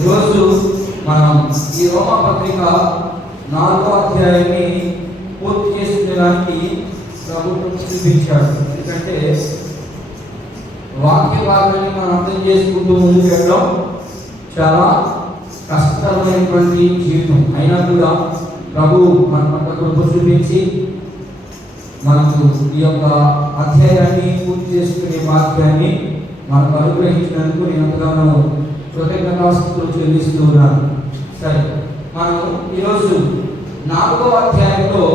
ఈరోజు మనం ఈ రోమా పత్రిక 4వ అధ్యాయాన్ని పూర్తి చేసుకునేదానికి ప్రభుత్వం చూపించాడు. ఎందుకంటే వాక్య భాగాన్ని మనం అర్థం చేసుకుంటూ ముందుకు వెళ్ళడం చాలా కష్టతరమైనటువంటి జీవితం. అయినా కూడా ప్రభు మన పట్ల కృప చూపించి మనకు ఈ యొక్క అధ్యాయాన్ని పూర్తి చేసుకునే వాక్యాన్ని మనకు అనుగ్రహించినందుకు నేను ఎంతగానో కృతజ్ఞతాస్తుతులు చెల్లిస్తూ ఉన్నాను. సరే, మనం ఈరోజు 4వ అధ్యాయంలో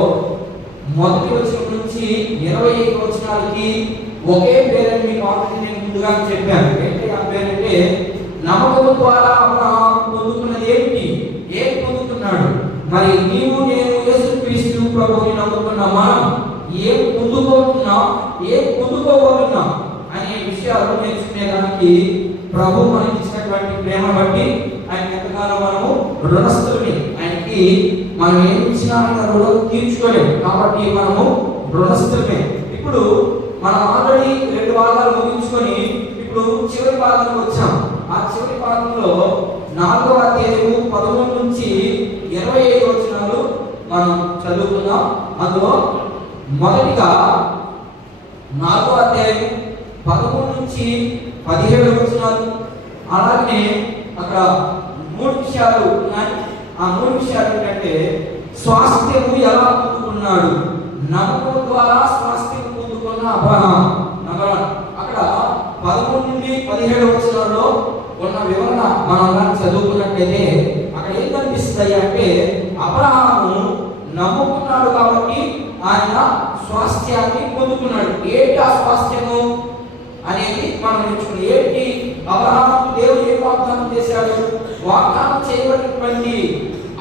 మొదటి వచనం నుంచి 25 వచనాలకి ఒకే పేరుని మీకు ఆల్రెడీ నేను ముందుగా చెప్పాను. ఏంటి ఆ పేరంటే, నమ్మకం ద్వారా అబ్రహాము పొందుకున్నది ఏమిటి, ఏం పొందుకున్నాడు, మరి నీవు నేను యేసుక్రీస్తు ప్రభువుని నమ్ముకున్న మనం ఏం పొందుకోతున్నాం, ఏం పొందుకోబోతున్నాం అనే విషయాలు నేర్చుకునేదానికి ప్రభు మనకి ఇచ్చినటువంటి ప్రేమ బట్టి ఆయన ఎంతగానో మనము రుణస్థులని, ఆయనకి మనం ఏమి ఇచ్చినా ఆయన రుణం తీర్చుకోలేము కాబట్టి మనము రుణస్థులమే. ఇప్పుడు మనం ఆల్రెడీ 2 భాగాలు ముగించుకొని ఇప్పుడు చివరి భాగానికి వచ్చాం. ఆ చివరి భాగంలో 4వ అధ్యాయము 13 నుంచి 25 వచనాలు మనం చదువుకుందాం. అందులో మొదటిగా 4వ అధ్యాయం 13 నుంచి 17 వచనాలు, అలాగే అక్కడ 3 విషయాలు ఉన్నాయి. ఆ 3 విషయాలు ఏంటంటే, స్వాస్థ్యము ఎలా పొందుకున్నాడు, నమ్మకం ద్వారా స్వాస్థ్యం పొందుకున్న అబ్రహాము. అక్కడ 13 నుండి 17 వచనాల్లో ఉన్న వివరణ మనం చదువుకున్నట్లయితే అక్కడ ఏం కనిపిస్తుంది అంటే, అబ్రహాము నమ్ముకున్నాడు కాబట్టి ఆయన స్వాస్థ్యాన్ని పొందుకున్నాడు. ఏంటి ఆ స్వాస్థ్యము అనేది మనం నేర్చుకున్నాం. ఏంటి అబ్రహాముకు దేవుడు ఏ వాగ్దానం చేశాడు, వాగ్దానం చేయబడినటువంటి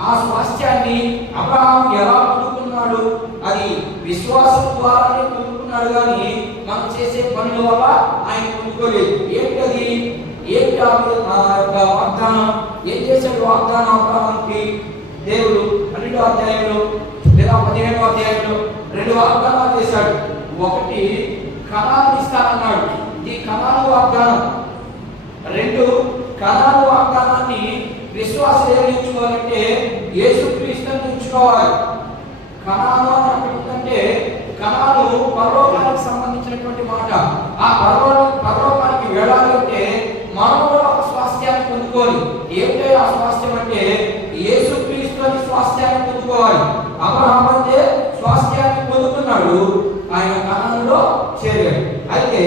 ఆ స్వాస్థ్యాన్ని అబ్రహాము ఎలా పొందుకున్నాడు, అది విశ్వాసం ద్వారానే పొందుకున్నాడు కానీ మనం చేసే పనుల వల్ల ఆయన పొందుకోలేదు. ఏంటది, ఏంటి ఆ యొక్క వాగ్దానం, ఏం చేశాడు వాగ్దానం అబ్రహాముకి దేవుడు 12వ అధ్యాయంలో లేదా 15వ అధ్యాయంలో 2 వాగ్దానాలు చేశాడు. ఒకటి కనాను ఇస్తానన్నాడు, ఇది కనాను వాగ్దానం. 2 కనాను వాగ్దానాన్ని విశ్వాసం ఏమించుకోవాలంటే యేసుక్రీస్తుని ఉంచుకోవాలి. కనాను అంటే కనాను పరలోకానికి సంబంధించినటువంటి మాట. ఆ పరలోకానికి వెళ్ళాలంటే మనం కూడా ఒక స్వాస్థ్యాన్ని పొందుకోవాలి. ఏమిటో ఆ స్వాస్థ్యం అంటే యేసుక్రీస్తుని స్వాస్థ్యాన్ని పొందుకోవాలి. అబ్రహాము అంటే స్వాస్థ్యాన్ని పొందుకున్నాడు, ఆయన కనానులో చేరాడు. అయితే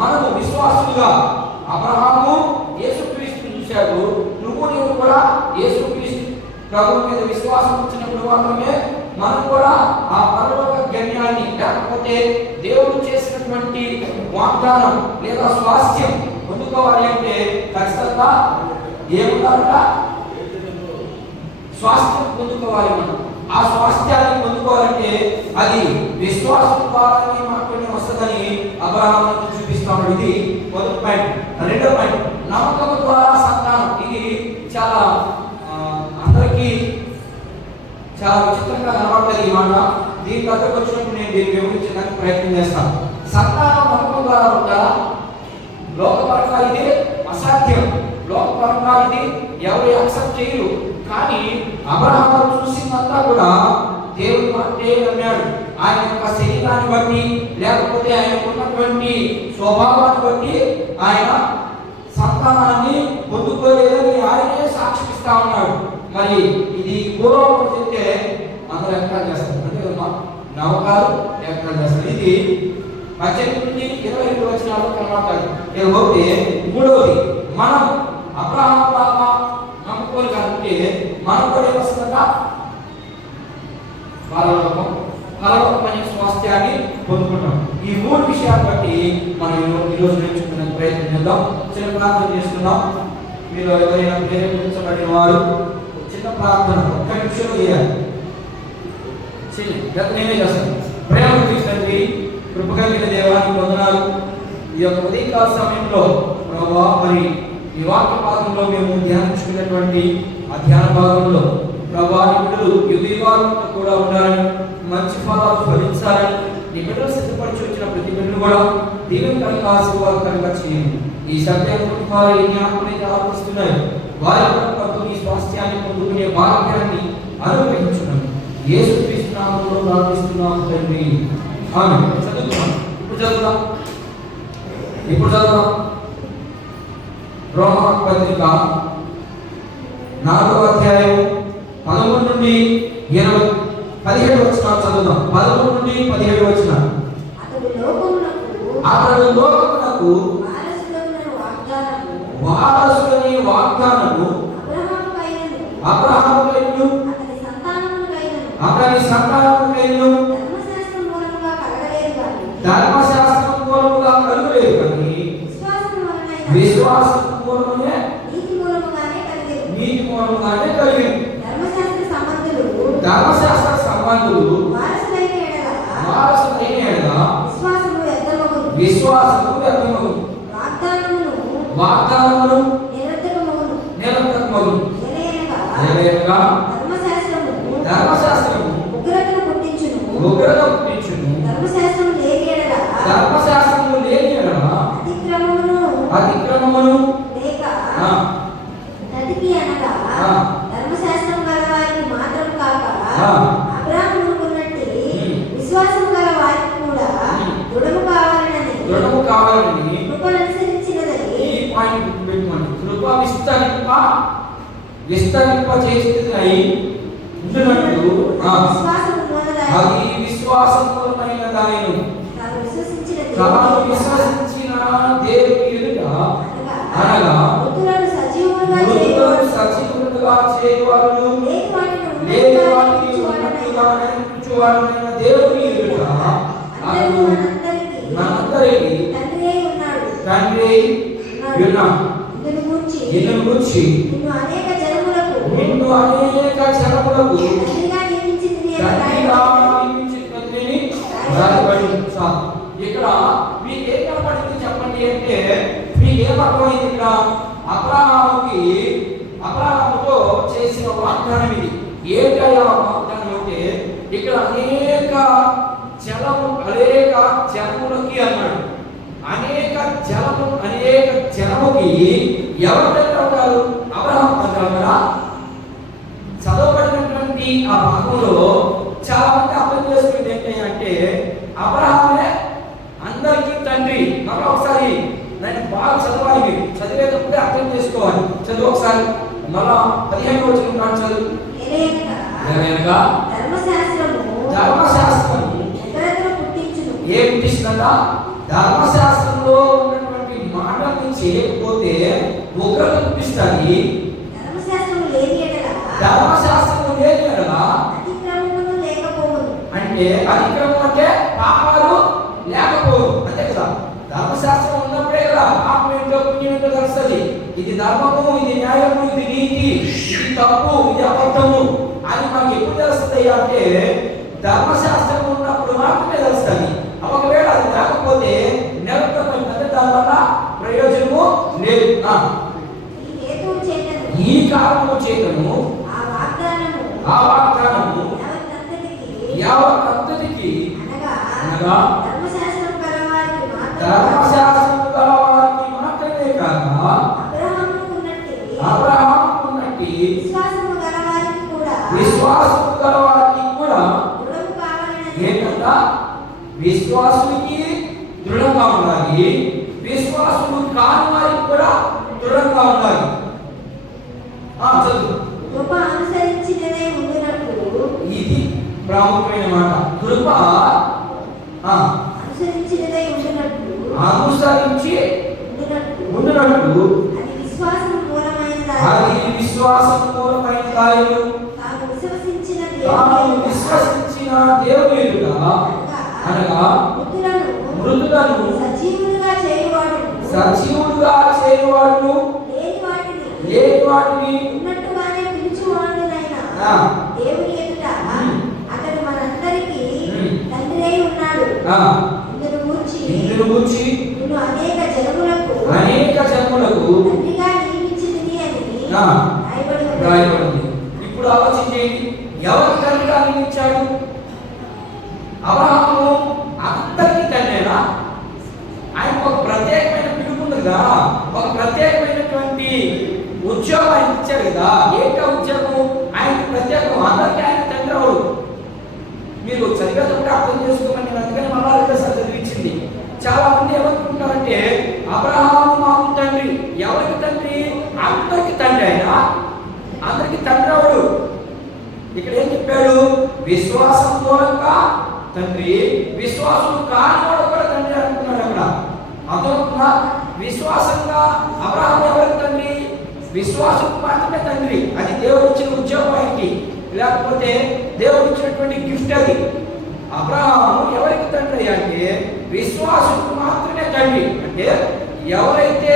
మనము విశ్వాసులుగా అబ్రహాము యేసుక్రీస్తుని చూశాడు, నువ్వు కూడా యేసుక్రీస్తు ప్రభు మీద విశ్వాసం వచ్చినప్పుడు మాత్రమే మనం కూడా ఆ పరలోక గమ్యాన్ని లేకపోతే దేవుడు చేసినటువంటి వాగ్దానం లేదా స్వాస్థ్యం పొందుకోవాలి అంటే ఖచ్చితంగా ఏముండాలంట, స్వాస్థ్యం పొందుకోవాలి. మనం ఆ స్వాస్థ్యాన్ని పొందుకోవాలంటే అది విశ్వాసం ద్వారానే మాత్రమే వస్తుందని అబ్రహాము చూపిస్తాడు. ఇది మొదటి పాయింట్. 2వ పాయింట్, నమ్మకం ద్వారా సంతానం. ఇది చాలా అందరికీ చాలా విచిత్రంగా కనబడుతుంది ఈ మాట. దీని దగ్గరకు వచ్చినప్పుడు నేను దీన్ని వివరించడానికి ప్రయత్నం చేస్తాను. సంతానం నమ్మకం ద్వారా ఉంటారా? లోకపరంగా ఇది అసాధ్యం. లోకపరంగా ఇది ఎవరు యాక్సెప్ట్ చేయరు. కానీ అబ్రహాము చూసిందంతా కూడా దేవుడు మాటే నమ్మాడు. ఆయన యొక్క శరీరాన్ని బట్టి లేకపోతే ఆయన ఉన్నటువంటి స్వభావాన్ని బట్టి ఆయన సంతానాన్ని పొందుకోలేదని ఆయనే సాక్షిస్తా ఉన్నాడు. మరి ఇది పూర్వం చెప్తే అందరూ ఎక్కడ చేస్తారు అంటే నమ్మకాలు ఎక్కడ చేస్తారు. ఇది 18 నుండి 22 వచనాల్లో కనబడతాడు. ఇకపోతే 3వది, మనం అబ్రహాము లాగా నమ్ముకోలు కంటే మనం కూడా ఏమొస్తుందంట, పరలోకం అనే స్వాస్థ్యాన్ని పొందుకుంటాం. ఈ 3 విషయాలు బట్టి మనం ఈరోజు నేర్చుకునే ప్రయత్నం చేద్దాం. చిన్న ప్రార్థన చేసుకుందాం. మీరు ఎవరైనా ప్రేరేపించబడిన వారు చిన్న ప్రార్థన 1 నిమిషంలో చేయాలి. నేనే చేస్తాను. ప్రేమ తండ్రి, కృప కలిగిన దేవానికి వందనాలు. ఈ యొక్క ఉదయకాల సమయంలో ప్రభువా, మరి ఈ వాక్య భాగంలో మేము ధ్యానించుకున్నటువంటి ఆ ధ్యాన భాగంలో ప్రభువా, నీ బిడ్డలు యుగయుగాలంతా కూడా ఉండాలని, మంచి ఫలాలు ఫలించాలని నీ బిడ్డలు సిద్ధపరిచి వచ్చిన ప్రతి బిడ్డను కూడా దీవెనకరంగా ఆశీర్వాదకరంగా చేయండి. ఈ శబ్దాన్ని జ్ఞాపకం ఆలోచిస్తున్నాయి వారి అవును చదువుతున్నాం. ఇప్పుడు చదువుదాం రోమా పత్రిక 4వ అధ్యాయం 11 నుండి 17 వచనాలు చదువుదాం. 11 నుండి 17 వచనాలు. అతడు లోకమునకు వారసుడని వాగ్దానము అబ్రహాముకైనను అతని సంతానముకైనను ధర్మశాస్త్రం మూలముగా కలుగలేదు కానీ విశ్వాసం మూలమునే నీతి మూలముగానే కలిగింది. ధర్మశాస్త్ర సంబంధులు వారసులైన ఎడల విశ్వాసము వ్యర్థమగును, వాగ్దానములు నిరర్థకమగును. ఎలయనగా ధర్మశాస్త్రము ఉగ్రతను పుట్టించును. ధర్మశాస్త్రము లేని ఎడల అతిక్రమమును లేక నదికి అనగా ధర్మశాస్త్రం గల వారికి మాత్రం కాక అబ్రాహాముకున్నట్టు విశ్వాసం గల వారికి కూడా దృఢము కావాలని కృపను అనుసరించినదని. ఈ పాయింట్ పెట్టుకోండి. కృప విస్తరింప చేసినది ఉంటున్నట్లు అది విశ్వాసం మూలమైనదాయను. తాను విశ్వసించిన దేవుని ఎదుట అనగా మృతులను సజీవులుగా చేయువారును లేని వాటిని ఉన్నట్లుగా నడిపించువారునైన దేవుని ఎదుట మనందరికీ తండ్రి అయి ఉన్నాడు. నిన్ను గూర్చి నిన్ను అనేక జనములకు తండ్రిగా నియమించినదని రాయబడి ఉంది. ఇక్కడ మీకు ఏం కనపడింది చెప్పండి అంటే మీకు ఏమర్థమైంది? ఇక్కడ అబ్రహాముతో చేసిన వాగ్దానం ఇది. ఏంటయ్యా వాగ్దానం అంటే ఇక్కడ అనేక జనములకి అన్నాడు. అనేక జనముకి ఎవరైతే ఉంటారు? అబ్రహాము అంటారా? చదవబడినటువంటి ఆ భాగంలో చాలా మంది అర్థం చేసుకుంటే ఏంటంటే అబ్రహామే అందరికీ తండ్రి. మరో ఒకసారి నేను బాగా చదవాలి, మీరు చదివేటప్పుడే అర్థం చేసుకోవాలి. చదువు ఒకసారి మళ్ళా 15వ వచనం చదువు. ధర్మశాస్త్రము ఏం పుట్టిస్తుందట? ధర్మశాస్త్రంలో ఉన్నటువంటి మాటల్ని చేయకపోతే ఉగ్రత పుట్టిస్తుంది. ధర్మశాస్త్రము లేని ఎడల అంటే అతిక్రమం అంటే పాపాలు లేకపోవు అంతే కదా. ధర్మశాస్త్రం ఉన్నప్పుడే కదా పాపం ఏంటో పుణ్యం ఏంటో తెలుస్తుంది. ఇది ధర్మము, ఇది న్యాయము, ఇది నీతి, ఇది తప్పు, ఇది అబద్ధము అని మనకి ఎప్పుడు తెలుస్తుంది అంటే ధర్మశాస్త్రం ఉన్నప్పుడు మాత్రమే తెలుస్తుంది. ఒకవేళ అది లేకపోతే నిరంతరమైన దానివల్ల ప్రయోజనము లేదు. ఈ కారణము చేతను ఆ వాగ్దానము యావత్ అంతటికి అనగా ధర్మశాస్త్రం గలవారికి మాత్రమే కాక అబ్రహాముకున్నట్టి విశ్వాసము గలవారికి కూడా ఏంటంట? విశ్వాసునికి దృఢంగా ఉండాలి, విశ్వాసులు కాని వారికి కూడా దృఢంగా ఉండాలి. చదువు. ఇది ప్రాముఖ్యమైన మాట. కృప అనుసరించి ఉండునట్లు అది విశ్వాసం మూలమైనదాయను. తాను విశ్వసించిన దేవుని ఎదుట అనగా మృతులను సజీవులుగా చేయువాడును లేని వాటిని ఉన్నట్టుగానే పిలుచువాడునైనా దేవుని ఎదుట అతడు మనందరికీ తండ్రి అయి ఉన్నాడు. ఇందును గూర్చి నిన్ను అనేక జనములకు తండ్రిగా నియమించినది అని రాయబడింది. ఇప్పుడు ఆలోచించేయండి, ఎవరు తండ్రిగా నియమించాడు? అబ్రహాము అందరికీ తండ్రేనా? ఆయన ఒక ప్రత్యేకమైన పిలుపు ఉంది కదా, ఒక ప్రత్యేకమైనటువంటి ఉద్యోగం ఆయన ఇచ్చాడు కదా. ఏంటో ఉద్యోగం ఆయనకి ప్రత్యేకం. అందరికీ ఆయన తండ్రి అవడు. మీరు చదివేటప్పుడు అర్థం చేసుకోమని నేను అందుకని మళ్ళా ఇక్కడ ఏం చెప్పాడు? విశ్వాసం మూలంగా తండ్రి, విశ్వాసం కానివాడు కూడా తండ్రి అంటున్నాడు. అక్కడ అదొక విశ్వాసంగా అబ్రహాము ఎవరికి తండ్రి? విశ్వాసం మాత్రమే తండ్రి. అది దేవుడు ఇచ్చిన ఉద్యోగం ఆయనకి, లేకపోతే దేవుడు ఇచ్చినటువంటి గిఫ్ట్ అది. అబ్రహాము ఎవరికి తండ్రి అంటే విశ్వాసుకు మాత్రమే తండ్రి. అంటే ఎవరైతే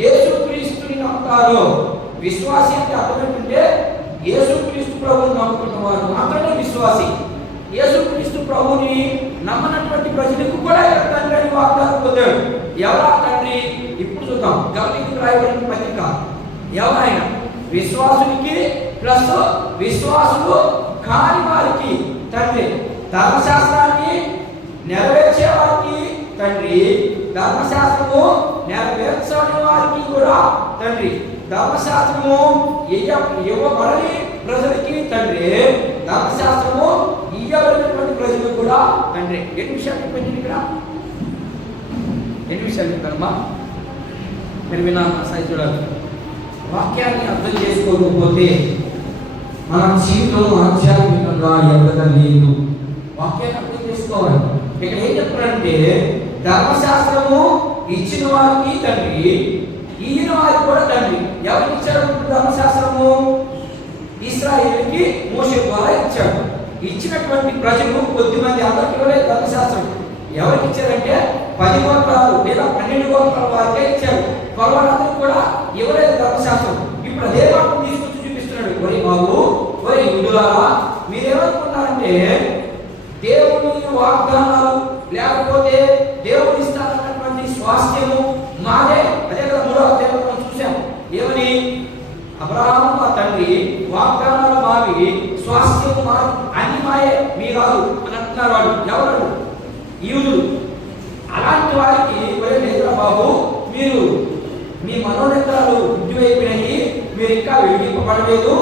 యేసుక్రీస్తుని నమ్ముతారో, విశ్వాసి అంటే అర్థం ఏంటంటే యేసుక్రీస్తు ప్రభువుని నమ్ముకున్న వారు మాత్రమే విశ్వాసి. యేసుక్రీస్తు ప్రభువుని నమ్మనటువంటి ప్రజలకు కూడా తండ్రి అని వాగ్దానం పొందాడు. ఎవరా తండ్రి? ఇప్పుడు చూద్దాం. గమనించి రాయబడిన పత్రిక. ఎవరైనా విశ్వాసునికి ప్లస్ విశ్వాసులు కాని వారికి తండ్రి. ధర్మశాస్త్రాన్ని నెరవేర్చే వారికి తండ్రి, ధర్మశాస్త్రము నెరవేర్చని వారికి కూడా తండ్రి. ధర్మశాస్త్రము ఇవ్వబడని ప్రజలకి తండ్రి, ధర్మశాస్త్రము ఇవ్వబడినటువంటి ప్రజలకు కూడా తండ్రి. ఎన్ని విషయాలు చెప్పండి ఇక్కడ? ఎన్ని విషయాలు చెప్పారమ్మా? మీరు విన్నాను సాయి చూడాలి. వాక్యాన్ని అర్థం చేసుకోకపోతే మన జీవితం ఆధ్యాత్మికంగా ఎదగలేదు. వాక్యాన్ని అర్థం చేసుకోవాలి. ఇక్కడ ఏం చెప్తారంటే ధర్మశాస్త్రము ఇచ్చిన వారికి తండ్రి, ఈయన వారికి కూడా తండ్రి. ఎవరికి ఇచ్చారు ధర్మశాస్త్రము? ఇశ్రాయేలుకి మోషే ద్వారా ఇచ్చాడు. ఇచ్చినటువంటి ప్రజలు కొద్దిమంది, అందరికి ఇవ్వలేదు ధర్మశాస్త్రం. ఎవరికి ఇచ్చారంటే 10 గోత్రాలు లేదా 12 గోత్రాల వారికే ఇచ్చారు. వాళ్ళందరికీ కూడా ఇవ్వలేదు ధర్మశాస్త్రం. ఇప్పుడు అదే మాటను తీసుకొచ్చి చూపిస్తున్నాడు. ఒరే బాబు, ఒరే యూదులారా, మీరేమనుకున్నారంటే దేవుని వాగ్దానాలు లేకపోతే దేవుడు ఇస్తానన్నటువంటి స్వాస్థ్యము మాదే. అదే కదా 3వ అధ్యాయంలో మనం చూసాం. ఏమని? అబ్రహాము మా తండ్రి, వాగ్దానాలు మావి, స్వాస్థ్యము మాది, అన్ని మాయే, మీ కాదు అని అంటున్నారు వాళ్ళు. ఎవరు? యూదులు. అలాంటి వారికి ఒరే లేదురా బాబు, మీరు మీ మనోనేత్రాలు గుడ్డివైపోయినాయి, మీరు ఇంకా వెలిగింపబడలేదు.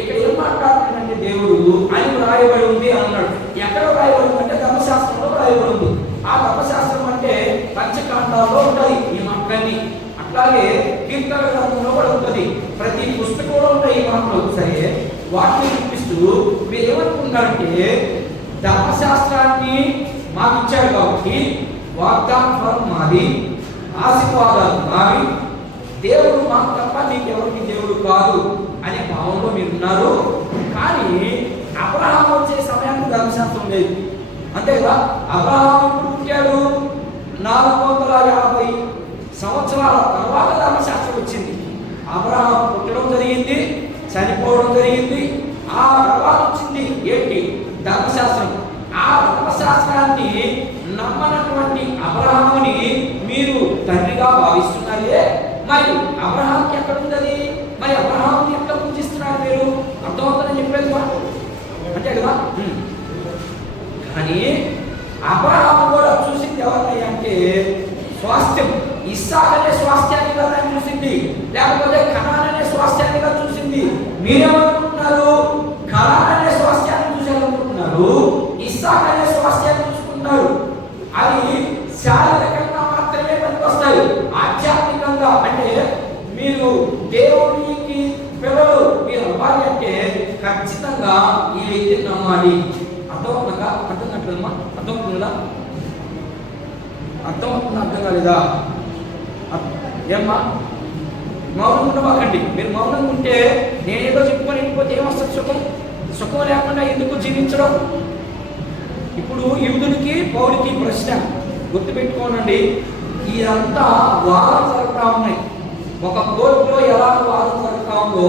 ఇక్కడ ఏం మాట్లాడుతున్నాడంటే దేవుడు అని రాయబడి ఉంది అన్నాడు. ఎక్కడ రాయబడి ఉందంటే ధర్మశాస్త్రంలో రాయబడి ఉంది. ఆ ధర్మశాస్త్రం అంటే పంచకాండాల్లో ఉంటుంది ఈ మాటలన్నీ. అట్లాగే కీర్తన గ్రంథంలో కూడా ఉంటుంది. ప్రతి పుస్తకంలో ఉంటాయి ఈ మాటలు. సరే, వాటిని చూపిస్తూ మీరు ఏమనుకుంటారంటే ధర్మశాస్త్రాన్ని మాకు ఇచ్చాడు కాబట్టి వాగ్దాన ఫలం మాది, ఆశీర్వాదాలు మావి, దేవుడు మాకు తప్ప నీకెవరికి దేవుడు కాదు అనే భావంలో మీరు ఉన్నారు. కానీ అబ్రహాము వచ్చే సమయానికి ధర్మశాస్త్రం లేదు. అంతే కదా? అబ్రహాము ఇప్పుడు పుట్టాడు, 450 సంవత్సరాల తర్వాత ధర్మశాస్త్రం వచ్చింది. అబ్రహాము పుట్టడం జరిగింది, చనిపోవడం జరిగింది, ఆ తర్వాత వచ్చింది ఏంటి? ధర్మశాస్త్రం. ఆ ధర్మశాస్త్రాన్ని నమ్మనటువంటి అబ్రహాముని మీరు తండ్రిగా భావిస్తున్నారే, మరి అబ్రహాంకి ఎక్కడ ఉన్నది? మరి అబ్రహాంని ఎక్కడ పూజిస్తున్నారు మీరు? అర్థమవుతుందని చెప్పేది అంతే కదా? కానీ అబ్రహాము కూడా చూసింది ఎవరిని అంటే స్వాస్థ్యం. ఇస్సాకు అనే స్వాస్థ్యాన్ని కదా చూసింది, లేకపోతే కనాన్ అనే స్వాస్థ్యాన్ని చూసింది. మీరేమనుకుంటున్నారు? కనాన్ అనే స్వాస్థ్యాన్ని చూసారనుకుంటున్నారు, ఇస్సాకు అనే స్వాస్థ్యాన్ని చూసుకుంటున్నారు. అవి శారీరకంగా మాత్రమే పనికొస్తాయి. ఆధ్యాత్మికంగా అంటే మీరు దేవునికి పిల్లలు మీరు అవ్వాలి అంటే ఖచ్చితంగా ఈ వ్యక్తిని నమ్మాలి. అర్థమవుతుందా? అర్థం కావట్లేదమ్మా? అర్థమవుతుందా? అర్థమవుతుందా? అర్థం కాలేదా? ఏమ్మా మౌనం ఉండవాకండి. మీరు మౌనంగా ఉంటే నేనేదో చెప్పుకొని వెళ్ళిపోతే ఏమొస్తుంది? సుఖం లేకుండా ఎందుకు జీవించడం? ఇప్పుడు యూదునికి పౌడికి ప్రశ్న గుర్తుపెట్టుకోనండి. ఇదంతా వాదన జరుగుతూ ఉన్నాయి. ఒక కోర్టులో ఎలా వాదన జరుగుతూ ఉందో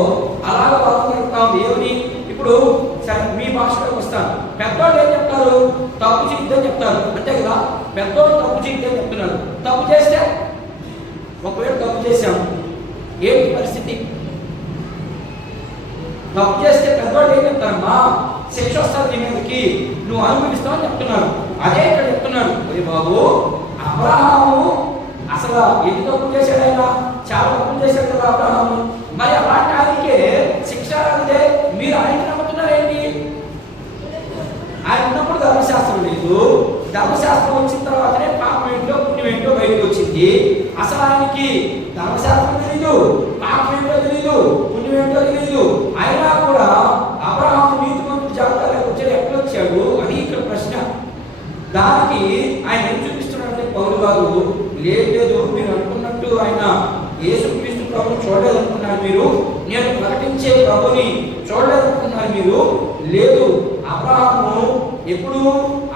అలాగ వాదన జరుగుతూ ఉంది. ఏమని? ఇప్పుడు సరే మీ భాషలోకి వస్తాను. పెద్దోళ్ళు ఏం చెప్తారు? తప్పు చేయొద్దని చెప్తారు. అంతే కదా? పెద్దోళ్ళు తప్పు చేయొద్దని చెప్తున్నారు. తప్పు చేస్తే ఒకవేళ తప్పు చేశాము, ఏంటి పరిస్థితి? తప్పు చేస్తే పెద్దవాళ్ళు ఏం చెప్తారమ్మా? శిక్ష వస్తుంది నీ మీదకి, నువ్వు అనుభవిస్తావని చెప్తున్నారు. అదే ఇక్కడ చెప్తున్నాడు. అరే బాబు, అబ్రహాము అసలు ఎన్ని తప్పు చేశాడు? ఆయన చాలా తప్పు చేశాడు కదా అబ్రహాము. మరి అలాంటి ఆయనకే శిక్ష రాదే, మీరు ఆయన నమ్ముతున్నారేంటి? ఆయన ఉన్నప్పుడు ధర్మశాస్త్రం లేదు, ధర్మశాస్త్రం వచ్చిన తర్వాతనే పాపం ఏంటో పుణ్యం ఏంటో బయటకు వచ్చింది. అసలు ఆయనకి ధర్మశాస్త్రం తెలీదు, పాపం ఏంటో తెలీదు, పుణ్యం ఏంటో తెలీదు. అయినా కూడా అబ్రహాము నేను ప్రకటించే ప్రభుని చూడలేదనుకున్నారు మీరు. లేదు, అబ్రహాము ఎప్పుడు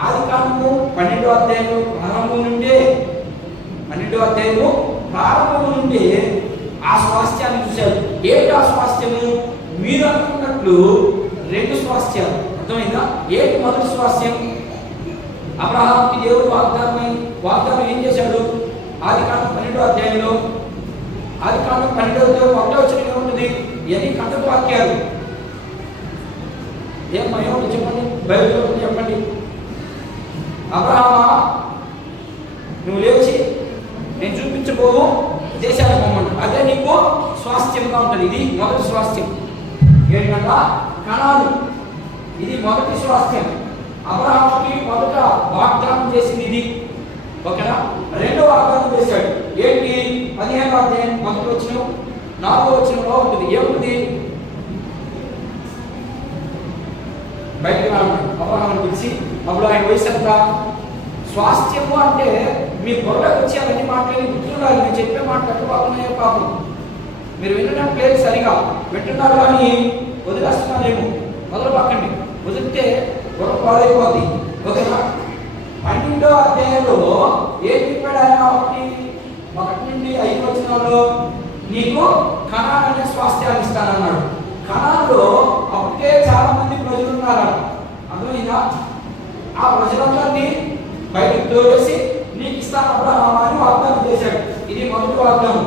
ఆదికాండము 12వ అధ్యాయం ప్రారంభం నుండే 12వ అధ్యాయం ప్రారంభం నుండి ఆ స్వాస్థ్యాన్ని చూశారు. ఏంటి ఆ స్వాస్థ్యము? మీరు అనుకున్నట్లు 2 స్వాస్థ్యాలు. అర్థమైందా? ఏంటి మొదటి స్వాస్థ్యం? అబ్రహాముకి దేవుడు వాగ్దానం ఏం చేశాడు? ఆదికాండం 12వ అధ్యాయంలో, ఆదికాండం 12వ అధ్యాయం 1వ వచనం ఏముంటుంది? ఎన్ని కంటక వాక్యాలు ఏమో చెప్పండి, బైబిల్ చెప్పండి. అబ్రహామా, నువ్వు లేచి నేను చూపించబోవు దేశానికి పోమంటు, అదే నీకు స్వాస్థ్యంగా ఉంటుంది. ఇది మొదటి స్వాస్థ్యం. ఏంటంట? కనాను. ఇది మొదటి స్వాస్థ్యం. అబ్రహాముకి మొదట వాగ్దానం చేసింది ఇది. ఓకేనా? రెండో వాగ్దానం చేశాడు. ఏంటి? 15వ అధ్యాయం 1వ వచనం 4వ వచనంలో ఉంటుంది. ఏముంది? బయటికి రామన్నాడు అబ్రహాముని పిలిచి. అప్పుడు ఆయన వయసు ఎంత? స్వాస్థ్యము అంటే మీ బుర్రకు వచ్చి అవన్నీ మాట్లాడి గుర్తుండాలి. నేను చెప్పే మాట కట్టుకోకుండా పాపం మీరు వినడం లేదు, సరిగా వింటున్నారు కానీ వదిలేస్తున్నారేమో. మొదలు పక్కండి, వదిలితే బుర్ర పాడైపోద్ది. ఓకేనా? 12వ అధ్యాయంలో ఏం చెప్పాడు ఆయన? 1 నుండి 5 వచనాల్లో నీకు కనాన్ అనే స్వాస్థ్యాన్ని ఇస్తానన్నాడు. కనాన్లో అప్పటికే చాలా మంది ప్రజలు ఉన్నారు. అర్థమైందా? ఆ ప్రజలందరినీ బయటకు తోలేసి నీకు ఇస్తాను అబ్రహాము అని వాగ్దానం చేశాడు. ఇది మొదటి వాగ్దానం.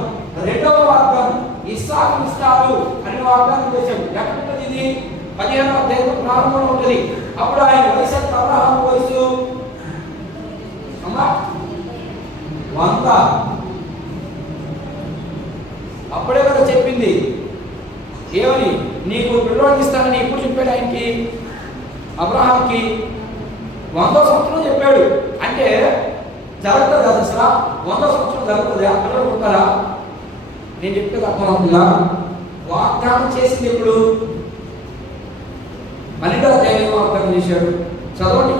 రెండవ వాగ్దానం ఇస్సాకుని ఇస్తాడు అని వాగ్దానం చేశాడు. ఎక్కడ ఉంటుంది ఇది? 15వ అధ్యాయం ప్రారంభంలో ఉంటుంది. అప్పుడు ఆయన వయసు ఎంత? అబ్రహాము వయసు 100. అప్పుడే కదా చెప్పింది. ఏమని? నీకు పిల్లవాడిని ఇస్తానని ఎప్పుడు చెప్పాడు ఆయనకి? అబ్రహాంకి 100వ సంవత్సరం చెప్పాడు. అంటే జరుగుతుంది కదా అసలు? 100వ సంవత్సరం జరుగుతుంది. ఆ పిల్లలు ఉంటారా? నేను చెప్పేది అర్థమవుతుందా? వాగ్దానం చేసింది ఎప్పుడు? 12వ అధ్యాయంలో వాగ్దానం చేశాడు. చదవండి.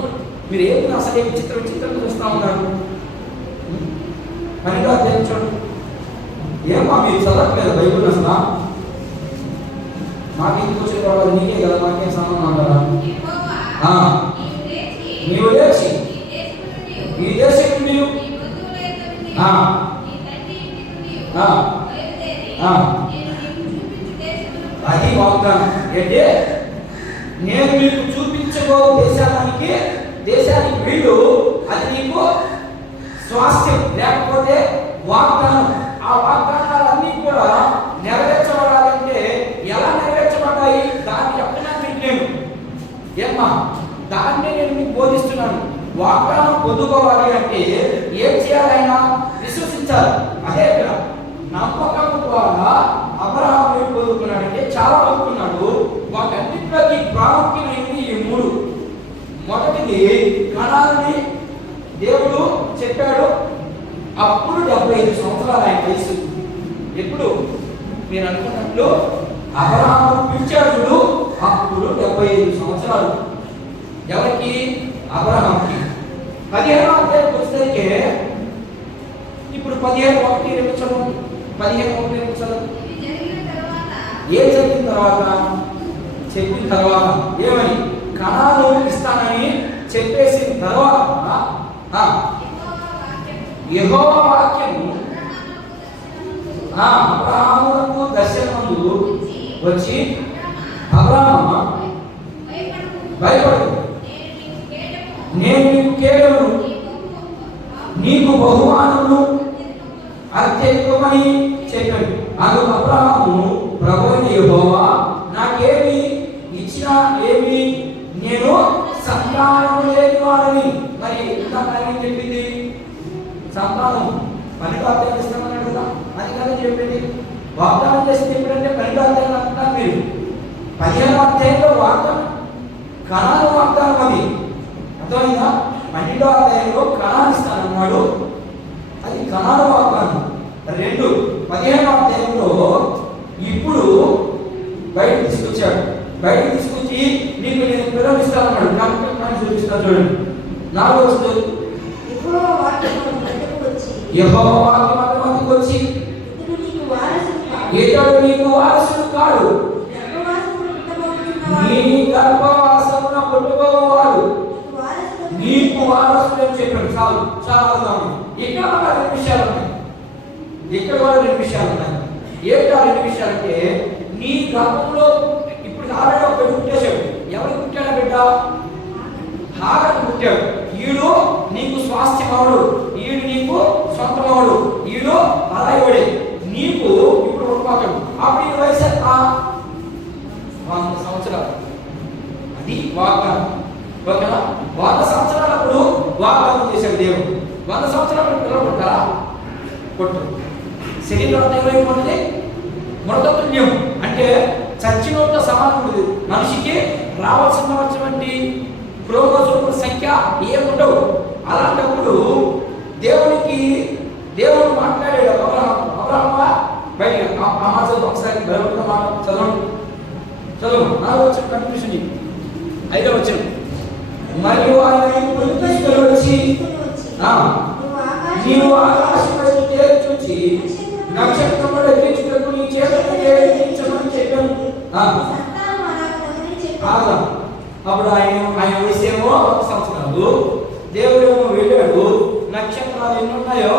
మీరు ఏమి అసలు ఏ విచిత్రం చూస్తూ ఉన్నారు? 12వ అధ్యాయం చూడండి. ఏమో మీరు చదవట్లేదు బైబిల్ అసలు? మాకెందుకు వచ్చే వాళ్ళు నీకే కదా, మాకేం సంబంధం అంటారా? నీవు లేచి ఈ దేశం నీవు అది వాగ్దానం. అంటే నేను మీకు చూపించబో దేశానికి వీళ్ళు, అది నీకు స్వాస్థ్యం. లేకపోతే వాగ్దానం. ఆ వాగ్దానాలన్నీ కూడా నెరవేర్చబడాలంటే ఎలా నెరవేర్చబడ్డాయి? దాన్ని చెప్పడానికి మీకు నేను ఏమ్మా దాన్నే నేను మీకు బోధిస్తున్నాను. వాగ్దానం పొందుకోవాలి అంటే ఏం చేయాలైనా విశ్వసించాలి. అదే ఇక్కడ నమ్మకం ద్వారా అబ్రహాము ఏం పొందుకున్నాడంటే చాలా పొందుకున్నాడు. వాటన్నిటిలోకి ప్రాముఖ్యమైనది ఈ 3. మొదటిది కనానుని దేవుడు చెప్పాడు. అప్పుడు 75 సంవత్సరాలు ఆయన వయసు. ఎప్పుడు? మీరు అనుకున్నట్లు అబ్రహాము పిలిచాడు. అప్పుడు 75 సంవత్సరాలు. ఎవరికి? అబ్రహాముకి. 15వ అధ్యాయానికి వచ్చేసరికి ఇప్పుడు 15:1 చదువు. 15:1 చదువు. ఏం చెప్పిన తర్వాత ఏమని? కనాను ఇస్తానని చెప్పేసిన తర్వాత యెహోవా వాక్యము అబ్రహామునకు దర్శనమందు వచ్చి, అబ్రహామా భయపడు, నేను నీకు కేడమును, నీకు బహుమానమును అత్యధికమని చెప్పాడు. అందుకు అబ్రహాము ప్రభువైన యెహోవా నాకేమి ఇచ్చినా ఏమి, నేను సంతానము లేని వాడని. మరి ఇందాక ఏం చెప్పింది? సంతానం 12వ అధ్యాయం ఇస్తామన్నాడు కదా, అది కదా చెప్పింది. వాగ్దానం చేసింది ఎప్పుడంటే 12వ అధ్యాయం అంటున్నారు మీరు. 15వ అధ్యాయంలో వాగ్దానం కనాను వాగ్దానం. అది అర్థమైందా? 12వ అధ్యాయంలో కనాను ఇస్తానన్నాడు. అది కనాను వాగ్దానం. 15వ అధ్యాయంలో ఇప్పుడు బయటకు తీసుకొచ్చాడు. బయటకు తీసుకొచ్చి నీకు నేను పిల్లలు ఇస్తానన్నాడు. నాకు చూపిస్తాను చూడండి. 4వ వచనం యెహోవా వాక్యం మధ్యకు వచ్చి ఇతడు నీకు వారసుడు కాడు, నీ గర్భవాసమున పుట్టబోవాడు నీకు వారసుడు అని చెప్పాడు. చాలు చాలా ఇక్కడ కూడా రెండు విషయాలు ఉన్నాయి. ఇక్కడ కూడా రెండు విషయాలు ఉన్నాయి. ఏంటో రెండు విషయాలంటే నీ గర్భంలో ఇప్పుడు ఆల్రెడీ ఒక పుట్టేశాడు. ఎవరికి పుట్టాడు బిడ్డ? హాగకు పుట్టాడు. ఈడు నీకు స్వాస్థ్యమవుడు, ఈడు నీకు సొంతమవుడు, ఈడు అలాయుడే నీకు ఇప్పుడు పుట్టుకోతాడు. అప్పుడు ఈ వయసు ఎంత? 100 సంవత్సరాలు. అది వాగ్దానం. ఓకేనా? 100 సంవత్సరాలప్పుడు వాగ్దానం చేశాడు దేవుడు. 100 సంవత్సరాలు పిల్లలు పుట్టారా? పుట్టరు. శరీరం ఏమైపోతుంది? మృతతుల్యం అంటే చచ్చినోట సమానముడు. మనిషికి రావాల్సినటువంటి క్రోమోజోముల సంఖ్య ఏముండవు. అలాంటప్పుడు దేవుడు మాట్లాడాడు. అబ్రహామా బయట ఆ మాట ఒకసారి బయట మాట చదవండి. 4వ వచనం కన్ఫ్యూషన్. 5వ వచనం. మరియు ఆయన తీసుకొని వచ్చి నీవు ఆకాశం చూచి నక్షత్రములు ఎక్కించుటకు నీ చేతులను ఎక్కించమని చెప్పాను. అప్పుడు ఆయన వయసేమో 100 సంవత్సరాలు. దేవుడేమో వెళ్ళాడు. నక్షత్రాలు ఎన్ని ఉన్నాయో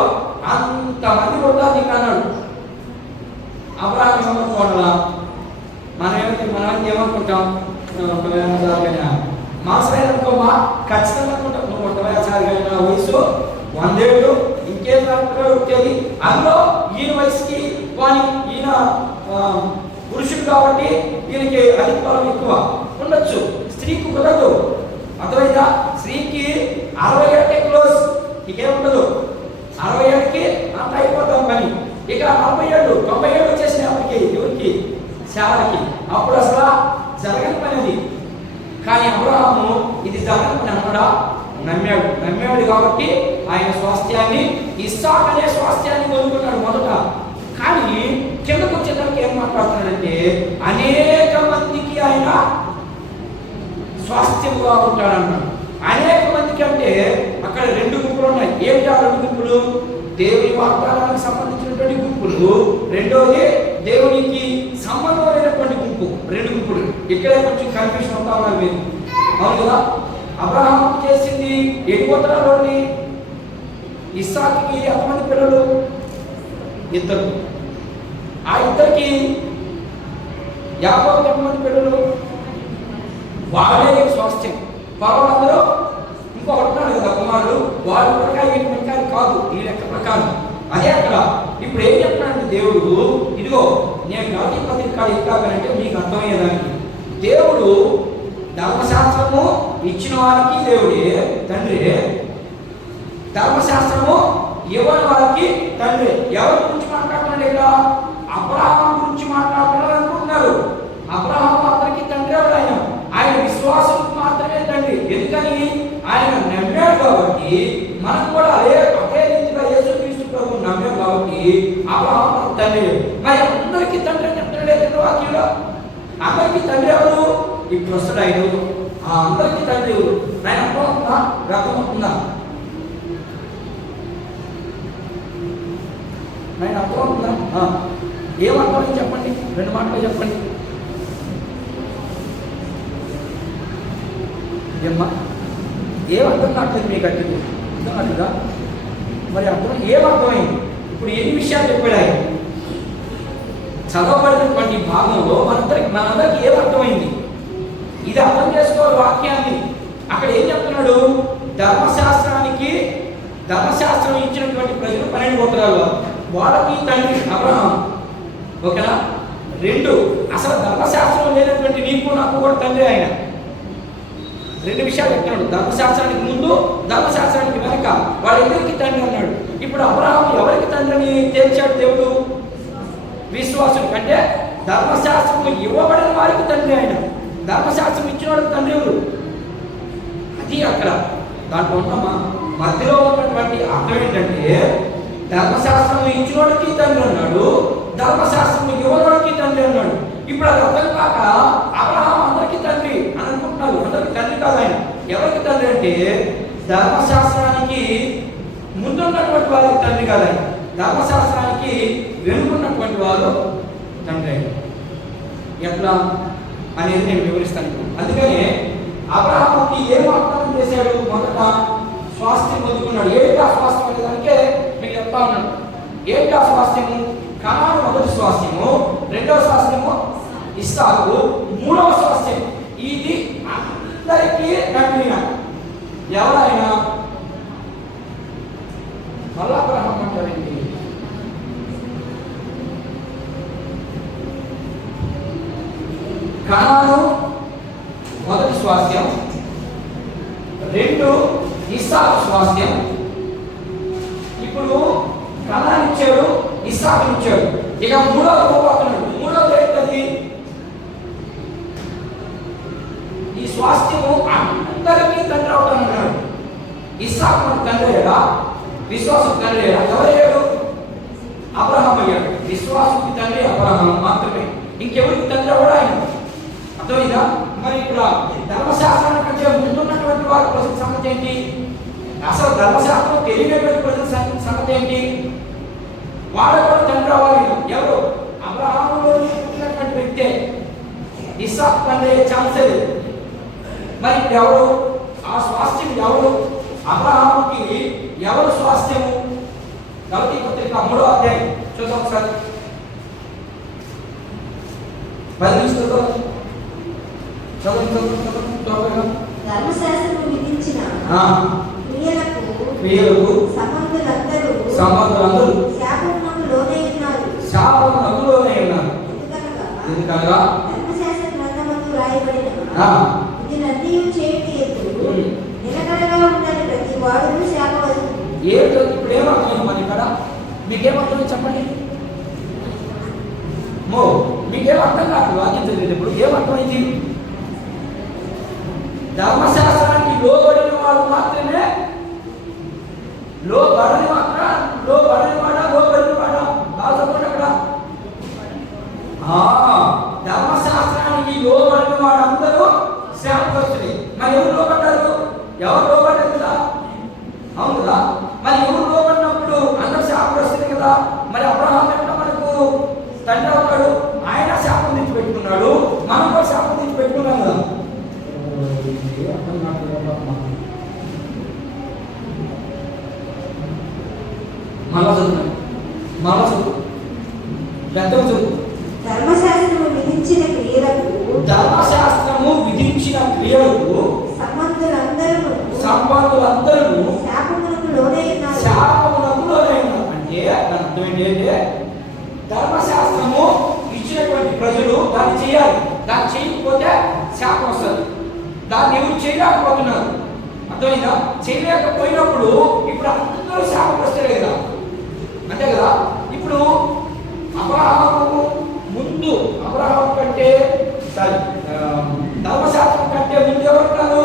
అంతమంది కూడా నీకు అన్నాడు. అబ్రహాం ఏమనుకోవాలా? మనం ఏమనుకుంటాం? మాసైనా ఖచ్చితంగా అనుకుంటాం. నువ్వు 100 నా వయసు 100 ఏళ్ళు ఇంకేం వచ్చేది. అందులో ఈయన వయసుకి ఈయన పురుషుడు కాబట్టి ఈయనకి అధిక బలం ఎక్కువ ఉండొచ్చు. స్త్రీకి కుదరదు. అర్థమైందా? స్త్రీకి 60 ఏళ్ళకే క్లోజ్, ఇంకేముండదు. 60 ఏళ్ళకి అంత అయిపోతాం పని. ఇక 40 ఏళ్ళు 90 ఏళ్ళు వచ్చేసినాయి అప్పటికి. ఎవరికి? శారకి. అప్పుడు అసలు జరగని పని అది. కానీ అబ్రహాము ఇది జరగని పని అన్నాడా? నమ్మాడు కాబట్టి ఆయన స్వాస్థ్యాన్ని, ఇస్సాకు అనే స్వాస్థ్యాన్ని కోరుకున్నాడు మొదట. కానీ కిందకు వచ్చేసరికి ఏం మాట్లాడుతున్నాడంటే అనేక మందికి ఆయన స్వాస్థ్యంగా ఉంటాడన్నాడు. అనేక మందికి అంటే అక్కడ 2 గుంపులు ఉన్నాయి. ఏమిటి ఆ 2 గుంపులు? దేవుని వాగ్దానానికి సంబంధించినటువంటి గుంపులు, రెండోది దేవునికి సంబంధం లేనటువంటి గుంపు. 2 గుంపులు. ఇక్కడే కొంచెం కన్ఫ్యూషన్ అవుతా ఉన్నారు మీరు. అవును కదా? అబ్రహాం చేసింది ఎన్ని గోత్రాలు? ఇస్సాకుకి ఎంతమంది పిల్లలు? 2. ఆ 2కి యాకోబుకి ఎంతమంది పిల్లలు? వాళ్ళే స్వాస్థ్యం. పర్వాలందరూ ఇంకొకటి ఉన్నాడు కదా కుమారుడు, వాళ్ళ ప్రకారం వీటి ప్రకారం కాదు, ఈ లెక్క ప్రకారం. అదే అక్కడ ఇప్పుడు ఏం చెప్తున్నాడంటే దేవుడు, ఇదిగో నేను గలతీ పత్రిక ఇస్తానంటే మీకు అర్థమయ్యేదానికి దేవుడు ధర్మశాస్త్రము ఇచ్చిన వారికి దేవుడే తండ్రి, ధర్మశాస్త్రము ఇవ్వని వారికి తండ్రి. ఎవరి గురించి మాట్లాడుతున్నాడు ఇక్కడ? అబ్రహాం గురించి మాట్లాడుతున్నారు అనుకుంటున్నారు. అబ్రహాం అందరికీ తండ్రి ఎవరు? ఆయన విశ్వాసం మాత్రమే తండ్రి. ఎందుకని? ఆయన నమ్మాడు కాబట్టి మనం కూడా అదే రీతిగా యేసుక్రీస్తు ప్రభువు నమ్మాం కాబట్టి అబ్రహాం మనకు తండ్రి. మరి అందరికీ తండ్రి అని చెప్తున్నాడు వాక్యంలో. అందరికీ తండ్రి ఎవరు? ఇప్పుడు వస్తాడు ఆయన. అందరికీ తండ్రి ఎవరు? ఆయన అర్థమవుతుందా? అర్థమవుతుందా? ఆయన అర్థమవుతుందా? ఏమర్థమని చెప్పండి, 2 మాటలు చెప్పండి. ఏమ్మా ఏమర్థం కావట్లేదు మీకు? అట్టుగా మరి అర్థం ఏమర్థమైంది? ఇప్పుడు ఎన్ని విషయాలు చెప్పాడు ఆయన? చదవబడినటువంటి భాగంలో మనందరికి ఏమర్థమైంది? ఇది అర్థం చేసుకోవాలి వాక్యాన్ని. అక్కడ ఏం చెప్తున్నాడు? ధర్మశాస్త్రం ఇచ్చినటువంటి ప్రజలు 12 గోత్రాలు, వాళ్ళకి తండ్రి అబ్రహాం. ఓకేనా? 2 అసలు ధర్మశాస్త్రం లేనటువంటి నీకు నాకు కూడా తండ్రి ఆయన. 2 విషయాలు చెప్తున్నాడు. ధర్మశాస్త్రానికి ముందు, ధర్మశాస్త్రానికి వెనక వాళ్ళిద్దరికి తండ్రి అన్నాడు. ఇప్పుడు అబ్రహాం ఎవరికి తండ్రిని తేల్చాడు దేవుడు? విశ్వాసుడు. అంటే ధర్మశాస్త్రం ఇవ్వబడిన వారికి తండ్రి ఆయన. ధర్మశాస్త్రం ఇచ్చిన వాడికి తండ్రి ఎవరు? అది అక్కడ దాంట్లో ఉన్న మధ్యలో ఉన్నటువంటి అర్థం ఏంటంటే ధర్మశాస్త్రం ఇచ్చినోడికి తండ్రి అన్నాడు, ధర్మశాస్త్రం ఇవ్వనోడికి తండ్రి అన్నాడు. ఇప్పుడు అది అర్థం కాక అబ్రహాం అందరికీ తండ్రి అని అనుకుంటున్నారు. అందరికి తండ్రి కాదు ఆయన. ఎవరికి తండ్రి అంటే ధర్మశాస్త్రానికి ముందున్నటువంటి వారికి తండ్రి కాదు ఆయన. ధర్మశాస్త్రానికి వెనుకున్నటువంటి వారు తండ్రి. ఎట్లా అనేది నేను వివరిస్తాను. అందుకనే అబ్రహాముకి ఏం వాగ్దానం చేశాడు? మొదట స్వాస్థ్యం పొందుకున్నాడు. ఏంటి ఆ స్వాస్థ్యం అనే దానికే మీకు చెప్తా ఉన్నాడు. ఏంటి ఆ స్వాస్థ్యము? కనాను మొదటి స్వాస్థ్యము, రెండవ స్వాస్థ్యము ఇస్సాకు, మూడవ స్వాస్థ్యం ఇది అందరికీ తండ్రి. ఎవరైనా మళ్ళా అబ్రహాం అంటారండి. కనాను మొదటి స్వాస్థ్యం, రెండు ఇస్సాకు స్వాస్థ్యం. ఇప్పుడు కనాను ఇచ్చాడు, ఇస్సాకు ఇచ్చాడు. ఇక మూడవది పోతున్నాడు. మూడవది ఏంటది? ఈ స్వాస్థ్యము అందరికీ తండ్రి అవుతాడు. ఇస్సాకు తండ్రి అయ్యాడా? విశ్వాసం తండ్రి అయ్యాడా? ఎవరయ్యాడు? అబ్రహాం అయ్యాడు. విశ్వాసుకి తండ్రి అబ్రహాం మాత్రమే, ఇంకెవరికి తండ్రి అవడా ఆయన. అర్థమైందా? మరి ఇక్కడ ధర్మశాస్త్రాన్ని కంటే ముందున్నటువంటి వారి ప్రజల సంగతి ఏంటి? అసలు ధర్మశాస్త్రం తెలియనటువంటి ప్రజల సంగతి ఏంటి? వాళ్ళ కూడా తండ్రి అవ్వాలి. ఎవరు? అబ్రహాములో పుట్టినటువంటి వ్యక్తే ఇస్సాకు తండ్రి అయ్యే ఛాన్స్ లేదు. మరి ఇప్పుడు ఎవరు ఆ స్వాస్థ్యం? ఎవరు? అబ్రహాముకి ఎవరు స్వాస్థ్యము? గలతీ పత్రిక 3వ అధ్యాయం చూద్దాం ఒకసారి. 10 ధర్మశాస్త్రము విధించిన క్రియలకు సంబంధులందరూ శాపమునకు లోనై ఉన్నారు. ఎందుకనగా ధర్మశాస్త్ర గ్రంథమందు రాయబడిన ఇది నదియు చేయుట యందు నిలకడగా ఉండాలి ప్రతి వాడును శాపవశము. ఏంటో ఇప్పుడు ఏమర్థమైంది మరి ఇక్కడ? మీకేమర్థమైంది చెప్పండి. మీకేం అర్థం కాదు. వాక్యం చదివేటప్పుడు ఏమర్థమైంది? ధర్మశాస్త్రానికి లోబడిన వాడు మాత్రమే, లోబడిన వాడా బాధపడి అక్కడ ధర్మశాస్త్రానికి లోబడిన వాడందరూ శాపగ్రస్తులే. మరి ఎవరు లోబడ్డారు? ఎవరు లోబడ్డారు కదా? అవును కదా? మరి ఎవరు లోబడినప్పుడు అందరూ శాపగ్రస్తులే కదా. మరి అబ్రహాం ఎట్లా మనకు తండ్రి అవుతాడు? ఆయన శాపం తెచ్చి పెట్టుకున్నాడు, మనం కూడా శాపం తెచ్చి పెట్టుకున్నాం కదా. మళ్ళా చదువు పెద్దగా చదువు. ధర్మశాస్త్రము విధించిన క్రియలకు సంబంధులందరూ శాపమునకు లోనై ఉన్నారు. అంటే అర్థం ఏంటంటే ధర్మశాస్త్రము ఇచ్చినటువంటి ప్రజలు దాన్ని చేయాలి. దాన్ని చేయకపోతే శాపం వస్తుంది. దాన్ని ఎవరు చేయలేకపోతున్నారు. అర్థమైందా? చేయలేకపోయినప్పుడు ఇప్పుడు అందరూ శాపం వస్తాయి కదా. అంతే కదా? ఇప్పుడు అబ్రహాము ముందు, అబ్రహాం కంటే ధర్మశాస్త్రం కంటే ముందు ఎవరున్నారు?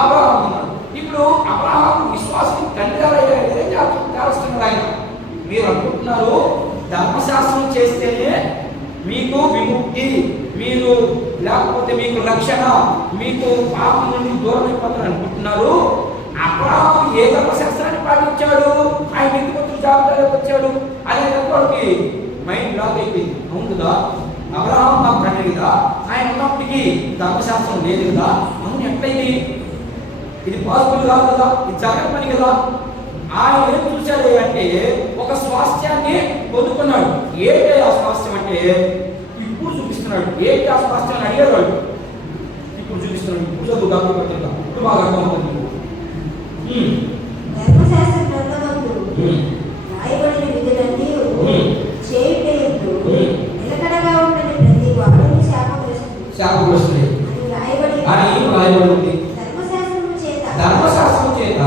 అబ్రహాం ఉన్నారు. ఇప్పుడు అబ్రహాము విశ్వాసం తండ్రి తెలుస్తున్నారు ఆయన. మీరు అనుకుంటున్నారు ధర్మశాస్త్రం చేస్తేనే మీకు విముక్తి, మీరు లేకపోతే మీకు రక్షణ, మీకు పాపం నుండి దూరం అయిపోతారు అనుకుంటున్నారు. అబ్రహాము ఏ ధర్మశాస్త్రాన్ని పాటించాడు? ఆయన ఇంటికొచ్చిన జాబితాలోకి వచ్చాడు అనేది వాడికి మైండ్ బ్లాక్ అయిపోయింది. అవును కదా? అబ్రహాం మాకు తండ్రి కదా, ఆయన ఉన్నప్పటికీ ధర్మశాస్త్రం లేదు కదా. అవును, ఎట్లయింది? ఇది పాసిబుల్ కాదు కదా, ఇది జరగని పని కదా. ఆయన ఏం చూశాడు అంటే ఒక స్వాస్థ్యాన్ని పొందుకున్నాడు. ఏంటి ఆ స్వాస్థ్యం అంటే ఇప్పుడు చూపిస్తున్నాడు. ఏంటి ఆ స్వాస్థ్యాన్ని అడిగేవాడు, ఇప్పుడు చూపిస్తున్నాడు. ఇప్పుడు చదువు కాకుండా ఇప్పుడు బాగా అర్థమవుతుంది. ధర్మశాస్త్ర గ్రంథమందు రాయబడిన విధులన్నీ చేయుట యందు నిలకడగా ఉండని ప్రతి వాడును శాపగ్రస్తుడే అని రాయబడి ఉంది. ధర్మశాస్త్రము చేత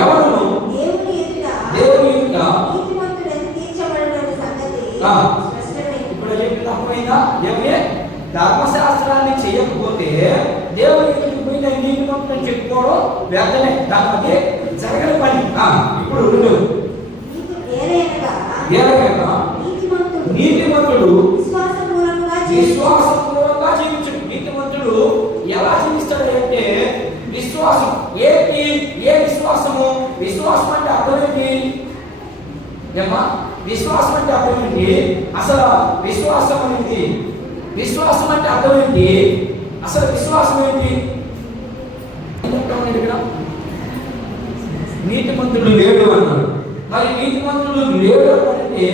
ఎవడును దేవుని ఎదుట నీతిమంతుడని తీర్చబడని సంగతి స్పష్టమైంది. ఇప్పుడు అర్థమైందా? ఏమే ధర్మశాస్త్రాన్ని చేయకపోతే దేవుని ఎదుటికి పోయి నేను నీతిమంతుడని చెప్పుకోవడం వ్యర్థమే. దానికి జరగని పని. ఇప్పుడు రెండు నీతిమంతుడు విశ్వాసపూర్వకంగా జీవించడు. నీతిమంతుడు ఎలా జీవిస్తాడు అంటే విశ్వాసం. ఏ విశ్వాసము? విశ్వాసం అంటే అర్థం ఏంటి? ఏమా విశ్వాసం అంటే అర్థం ఏంటి? అసలు విశ్వాసం అనేది, విశ్వాసం అంటే అర్థం ఏంటి? అసలు విశ్వాసం ఏంటి? ఇక్కడ నీతిమంతుడు లేడు అన్నాడు. మరి నీతిమంతుడు లేడు అంటే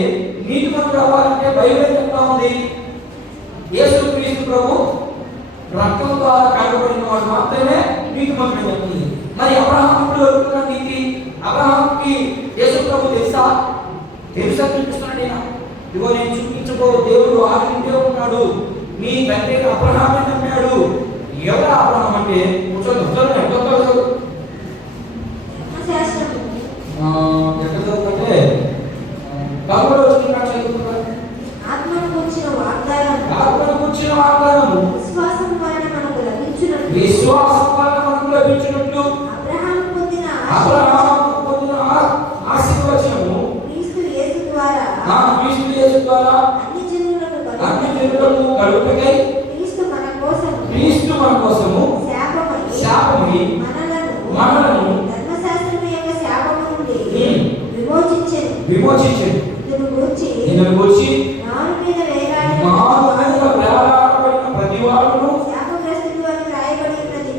నీతిమంతుడు అవ్వాలంటే బైబిల్ చెప్తా ఉంది యేసుక్రీస్తు ప్రభు రక్తం ద్వారా కడగబడిన వాడు మాత్రమే నీతిమంతుడు చెప్తుంది. మరి అబ్రహాముడు ఎవరుకున్న నీతి? అబ్రహాముకి యేసు ప్రభు తెలుసా? తెలుసా చూపిస్తున్నాడు. ఇదిగో నేను చూపించబో దేవుడు ఆదింటే ఉన్నాడు, మీ తండ్రి అబ్రహామే నమ్మాడు. ఎవరు అబ్రహాం అంటే కూర్చొని ఎక్కడ చదువుతుంటే కబురు వస్తున్నాడు చదువుతున్నాడు. ఆత్మను కూర్చిన వాగ్దానం, ఆత్మను కూర్చిన వాగ్దానం విశ్వాసం వలన మనకు లభించినట్లు, విశ్వాసం వలన మనకు లభించినట్లు అబ్రహాము పొందిన ఆశీర్వచనము క్రీస్తు యేసు ద్వారా క్రీస్తు యేసు ద్వారా అన్ని జనులకు కలుగుటకై క్రీస్తు మన కోసము శాపమై మనలను ధర్మశాస్త్రము యొక్క శాపము నుండి విమోచించెను. నిన్ను గూర్చి నారు మీద వేలాడిన ప్రతి వాడును శాపగ్రస్తుడు అని రాయబడి ఉన్నది.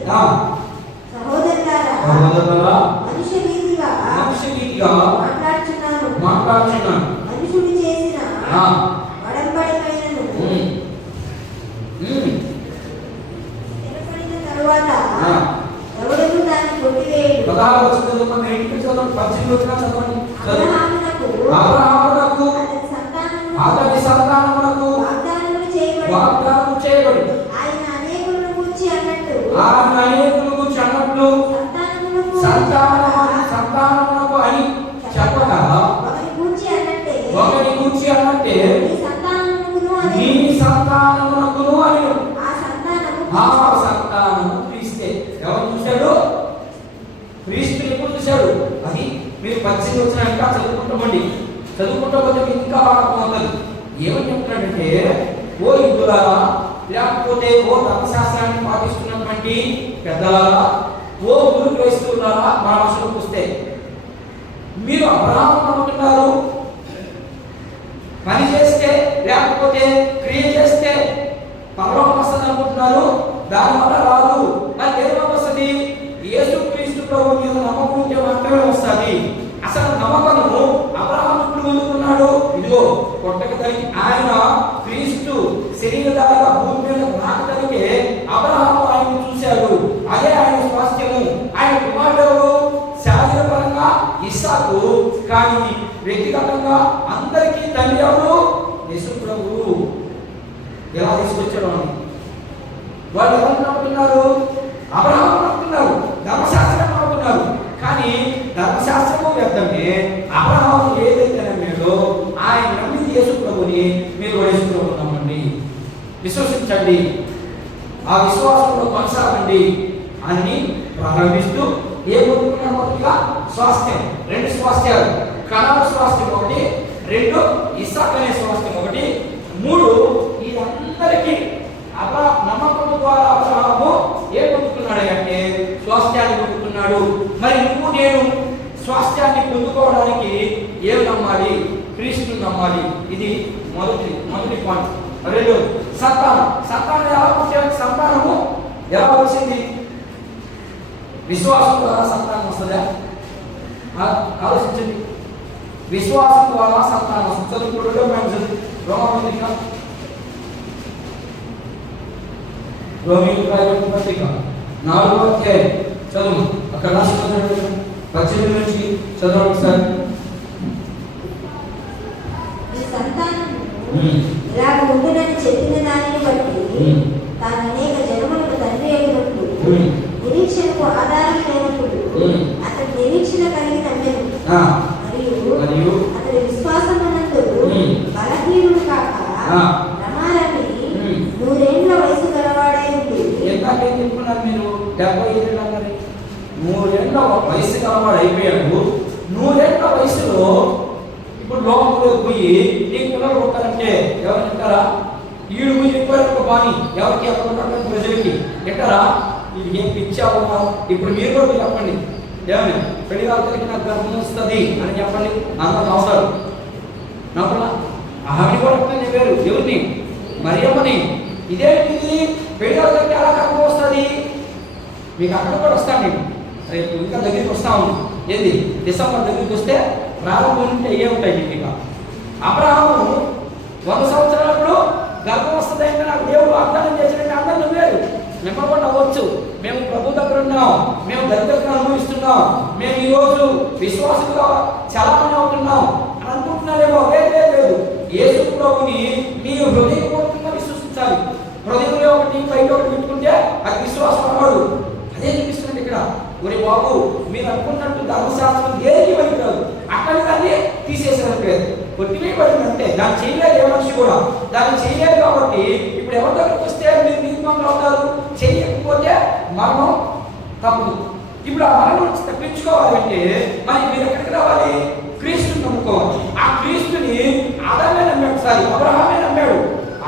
సహోదరులారా, మనుష్య రీతిగా మాట్లాడుచున్నాను. మనుషుడు చేసిన ఒడంబడికైనను స్థిరపడిన తరువాత ఎవడను దాన్ని కొట్టివేయడు. అబ్రహామునకు అతని సంతానమునకు వాగ్దానము చేయబడి ఆయన అనేకులను గూర్చి అన్నట్టు సంతానమునకు అని చెప్పక ఒకరి గూర్చి అన్నట్టే నీ సంతానమునకును అని. ఆ సంతానము క్రీస్తే. ఎవరు చూశాడు? క్రీస్తుని ఎప్పుడు చూశాడు? అది మీరు 18 వచ్చిన ఇంకా చదువుకుంటామండి. చదువుకుంటా పోతే మీకు ఇంకా బాగా అర్థమవుతుంది. ఏమని చెప్తున్నాడంటే, ఓ యుద్ధులారా, లేకపోతే ఓ ధర్మశాస్త్రాన్ని పాటిస్తున్నటువంటి పెద్దలారా, ఓ గురు క్రైస్తవులారా, మా భాషలోకి వస్తే మీరు అబ్రహాము నమ్ముతున్నారు, పని చేస్తే లేకపోతే క్రియ చేస్తే పరలోకం వస్తుంది అనుకుంటున్నారు. దానివల్ల రాదు. మరి దేనివల్ల వస్తుంది? యేసుక్రీస్తు ప్రభు మీద నమ్మకం ఉంటే మాత్రమే వస్తుంది. అసలు నమ్మకము అబ్రహాము ఇప్పుడు పొందుకున్నాడు. ఇదిగో కొట్టకదలికి ఆయన క్రీస్తు శరీరధారిగా భూమి మీద రాకదలికే అబ్రహాము ఆయన్ని చూశాడు. అదే ఆయన స్వాస్థ్యము. ఆయన కుమారుడు శారీరపరంగా ఇస్సాకు, కానీ వ్యక్తిగతంగా అందరికీ తండ్రి ఎవరు? యేసు ప్రభువు. ఎలా తీసుకొచ్చాడు అని వాళ్ళు ఎవరు నమ్ముతున్నారు? అబ్రహాము నమ్ముతున్నారు, ధర్మశాస్త్రం నమ్ముతున్నారు. కానీ ధర్మశాస్త్రము వ్యర్థమే. అబ్రహాము ఏదైతే నమ్మాడో ఆయన నమ్మింది యేసు ప్రభుని. మీరు యేసు ప్రభుని నమ్మండి, విశ్వసించండి, ఆ విశ్వాసంలో కొనసాగండి అని ప్రారంభిస్తూ ఏ పొందుకున్నాడు? మొదటిగా స్వాస్థ్యం. 2 స్వాస్థ్యాలు, కనాను స్వాస్థ్యం ఒకటి, 2 ఇస్సాకు అనే స్వాస్థ్యం ఒకటి, 3 ఇదందరికీ నమ్మకం ద్వారా అబ్రహాము ఏ పొందుకున్నాడు అంటే స్వాస్థ్యాన్ని పొందుకున్నాడు. మరి నువ్వు నేను స్వాస్థ్యాన్ని పొందుకోవడానికి ఏం నమ్మాలి? క్రీస్తుని నమ్మాలి. ఇది మొదటి పాయింట్. 2 సంతానం ఎలా వచ్చే? సంతానము ఎలా వచ్చింది? విశ్వాసం ద్వారా సంతానం వస్తుందా? ఆలోచించండి. విశ్వాసం ద్వారా సంతానం వస్తుంది. చదువుకుంటూ రోమపత్రిక, రోమిలకు రాయబడిన పత్రిక 4వ అధ్యాయం చదువు. అక్కడ రాష్ట్ర 18 నుంచి చదవండి సార్. ఇలాగ ఉండునని చెప్పిన దానిని బట్టి తాను అనేక జనములకు తండ్రి అయినప్పుడు నిరీక్షణకు ఆధారం లేనప్పుడు అతడు నిరీక్షణ కలిగి నమ్మెను. మరియు అతడి విశ్వాసమునందు బలహీనుడు కాక రమారమి 100 ఏళ్ల వయసు గలవాడై ఉంది. మీరు 70 ఏళ్ళు అన్నారు. 100 ఏళ్ల వయసు గలవాడు అయిపోయాడు. 100 ఏళ్ల వయసులో ఇప్పుడు లోకంలోకి పోయి నీ పిల్లలు ఉంటారంటే ఎవరు తింటారా? ఈడు పోయి చెప్పారు బాని ఎవరికి అక్కడ ఉంటారు ప్రజలకి తింటారా? ఇది ఏం పిచ్చావు? ఇప్పుడు మీరు కూడా చెప్పండి, ఏమని పెళ్లి కాలకి నాకు గర్భం వస్తుంది అని చెప్పండి. అందరూ నవ్వుతారు. నమ్మలా ఆమెని కూడా వేరు ఎవరిని మరియమ్మని. ఇదేంటిది పెళ్ళిళ్ళ దగ్గర ఎలా కనుక వస్తుంది? మీకు అక్కడ కూడా వస్తాను నేను రేపు ఇంకా దగ్గరికి వస్తాము. ఏంది డిసెంబర్ దగ్గరికి వస్తే ప్రారంభం ఉంటే ఏ ఉంటాయి మీకు. ఇక అబ్రహాము 100 సంవత్సరాలప్పుడు గర్భం వస్తుంది అంటే నాకు దేవుడు వాగ్దానం చేసినట్టు అందరూ నమ్మారు. నమ్మకుండా అవ్వచ్చు. మేము ప్రభు దగ్గర ఉన్నాం, మేము దరిద్రతను అనుభవిస్తున్నాం, మేము ఈరోజు విశ్వాసంగా చలామణి అవుతున్నాం అని అనుకుంటున్నారేమో. లేదు, యేసు ప్రభుని మీరు హృదయపూర్వకంగా విశ్వసించాలి. హృదయంలో ఒకటి బయట ఒకటి పెట్టుకుంటే అది విశ్వాసం అవ్వదు. అదే చూపిస్తుంది ఇక్కడ. ఒరే బాబు, మీరు అనుకున్నట్టు ధర్మశాస్త్రం దేనికి పనికిరాదు, అక్కడి దాన్ని తీసేసారు లేదు, కొట్టివేయబడిందంటే దాన్ని చేయలేదు. ఏ మనిషి కూడా దాన్ని చేయలేదు. కాబట్టి ఇప్పుడు ఎవరి దగ్గరికి వస్తే మీరు నీతిమంతులు అవుతారు, చేయకపోతే మరణం తప్పదు. ఇప్పుడు ఆ మరణం నుంచి తప్పించుకోవాలంటే మరి మీరు ఎక్కడికి రావాలి? క్రీస్తుని నమ్ముకోవాలి. ఆ క్రీస్తుని ఆదామే నమ్మాడు, అబ్రహామే నమ్మాడు.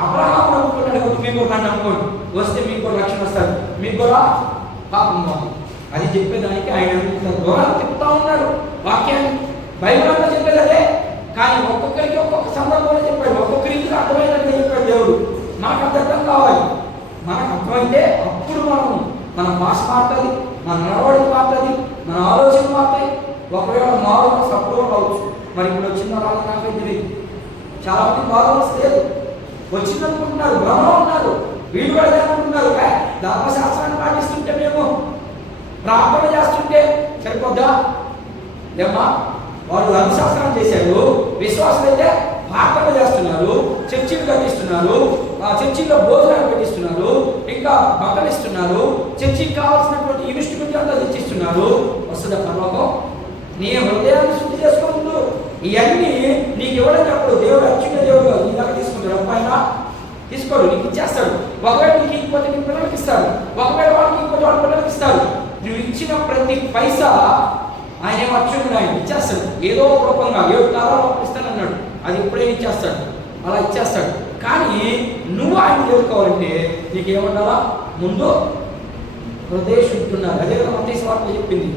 అబ్రహాం నమ్ముకున్నాడు కాబట్టి మీకు కూడా నమ్ముకోండి, వస్తే మీకు కూడా రక్షణ వస్తారు, మీకు కూడా పాపం బాగు. అది చెప్పేదానికి ఆయన దూరాలు తిప్పుతా ఉన్నాడు. వాక్యాన్ని బైబిల్ అంతా చెప్పేది అదే. కానీ ఒక్కొక్కరికి ఒక్కొక్క సందర్భంలో చెప్పాడు, ఒక్కొక్కరికి అర్థమైనట్టు చెప్పాడు దేవుడు. మనకు అర్థం కావాలి. మనకు అర్థమైతే అప్పుడు మన భాష మారుతుంది, మన నడవడికి మారుతుంది, మన ఆలోచన మారుతాయి. ఒకవేళ మారు సప్పుడు కావచ్చు. మరి ఇప్పుడు వచ్చిన వాళ్ళు నాకైతే తెలియదు. చాలా మంది బాధ లేదు, వచ్చిందనుకుంటున్నారు, భ్రమలో ఉన్నారు. వీళ్ళు కూడా అనుకుంటున్నారు ధర్మశాస్త్రాన్ని పాటిస్తుంటే మేము ప్రార్థన చేస్తుంటే సరిపోద్దా? ఏమ్మా, వాళ్ళు ధర్మశాస్త్రం చేశారు, విశ్వాసం అయితే ప్రార్థన చేస్తున్నారు, చర్చిలు కట్టిస్తున్నారు, చర్చిల్లో భోజనాలు పెట్టిస్తున్నారు, ఇంకా బట్టలు ఇస్తున్నారు, చర్చికి కావాల్సినటువంటి ఇన్స్ట్రుమెంట్ అంతా తెచ్చిస్తున్నారు. వస్తుందా పర్లోకం? నీ హృదయాన్ని శుద్ధి చేసుకోవద్దు. ఇవన్నీ నీకు ఇవ్వడం చెప్పడు. దేవుడు అచ్చుకునే దేవుడు నీ దగ్గర తీసుకుంటాడు. అబ్బాయినా తీసుకోడు, నీకు ఇచ్చేస్తాడు. ఒకవేళ నీకు ఇకపోతే నీ పిల్లలకి ఇస్తాడు, ఒకవేళ వాళ్ళకి ఇకపోతే వాళ్ళ పిల్లలకి ఇస్తాడు. నువ్వు ఇచ్చిన ప్రతి పైసా ఆయన ఏమో అచ్చుకుని ఆయన ఇచ్చేస్తాడు. ఏదో ఒక రూపంగా 7 కాలాలు ఇస్తానన్నాడు, అది ఇప్పుడే ఇచ్చేస్తాడు, అలా ఇచ్చేస్తాడు. కానీ నువ్వు ఆయన చేరుకోవాలంటే నీకేమంటారా? ముందు హృదయ శుద్ధి ఉండాలి. అదే కదా మత్తయి సువార్తలో చెప్పింది.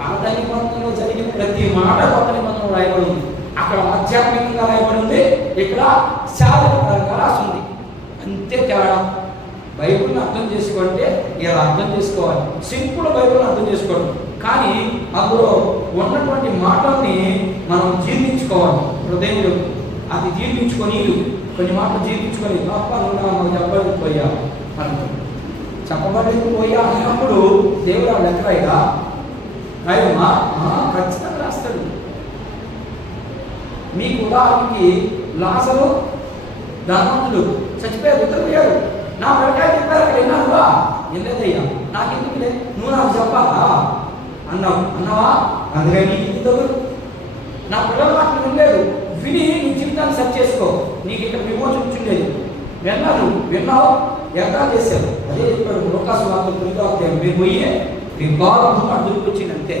పాత నిబంధనలో జరిగిన ప్రతి మాట కొత్త నిబంధనలో రాయబడి ఉంది. అక్కడ ఆధ్యాత్మికంగా రాయబడి ఉంది, ఇక్కడ శారీరకంగా రాసి ఉంది. అంతే తేడా. బైబిల్ని అర్థం చేసుకుంటే ఇలా అర్థం చేసుకోవాలి. సింపుల్ బైబిల్ని అర్థం చేసుకోవడం, కానీ అందులో ఉన్నటువంటి మాటల్ని మనం జీర్ణించుకోవాలి. హృదయంలో అది జీర్ణించుకొని కొన్ని మాటలు జీర్ణించుకొని చెప్పలేకపోయా అని చెప్పబడలేకపోయా అన్నప్పుడు దేవుడు ఆ లెక్కరాయిగా రాయమ్మా ఖచ్చితంగా రాస్తాడు. మీకు ఉదాహరణకి లాజరు ధనవంతుడు చచ్చిపోయారు, ఇద్దరు పోయారు. నా వెనకాయ చెప్పారు, అక్కడ విన్నానువా? వినలేదయ్యా, నాకెందుకులే, నువ్వు నాకు చెప్పాలా అన్నావా? అందుకే నీకు ఇద్దరు. నా పిల్లలు నాకు వినలేదు. విని నీ జీవితాన్ని సెట్ చేసుకో. నీకు ఇక్కడ విమోచన చూడలేదు. విన్నావు ఎక్కడ చేశారు? అదే చెప్పాడు లోకాసు వార్తలు 9వ అధ్యాయం. మీరు పోయి మీ బాగా దుమ్ము వచ్చింది అంతే.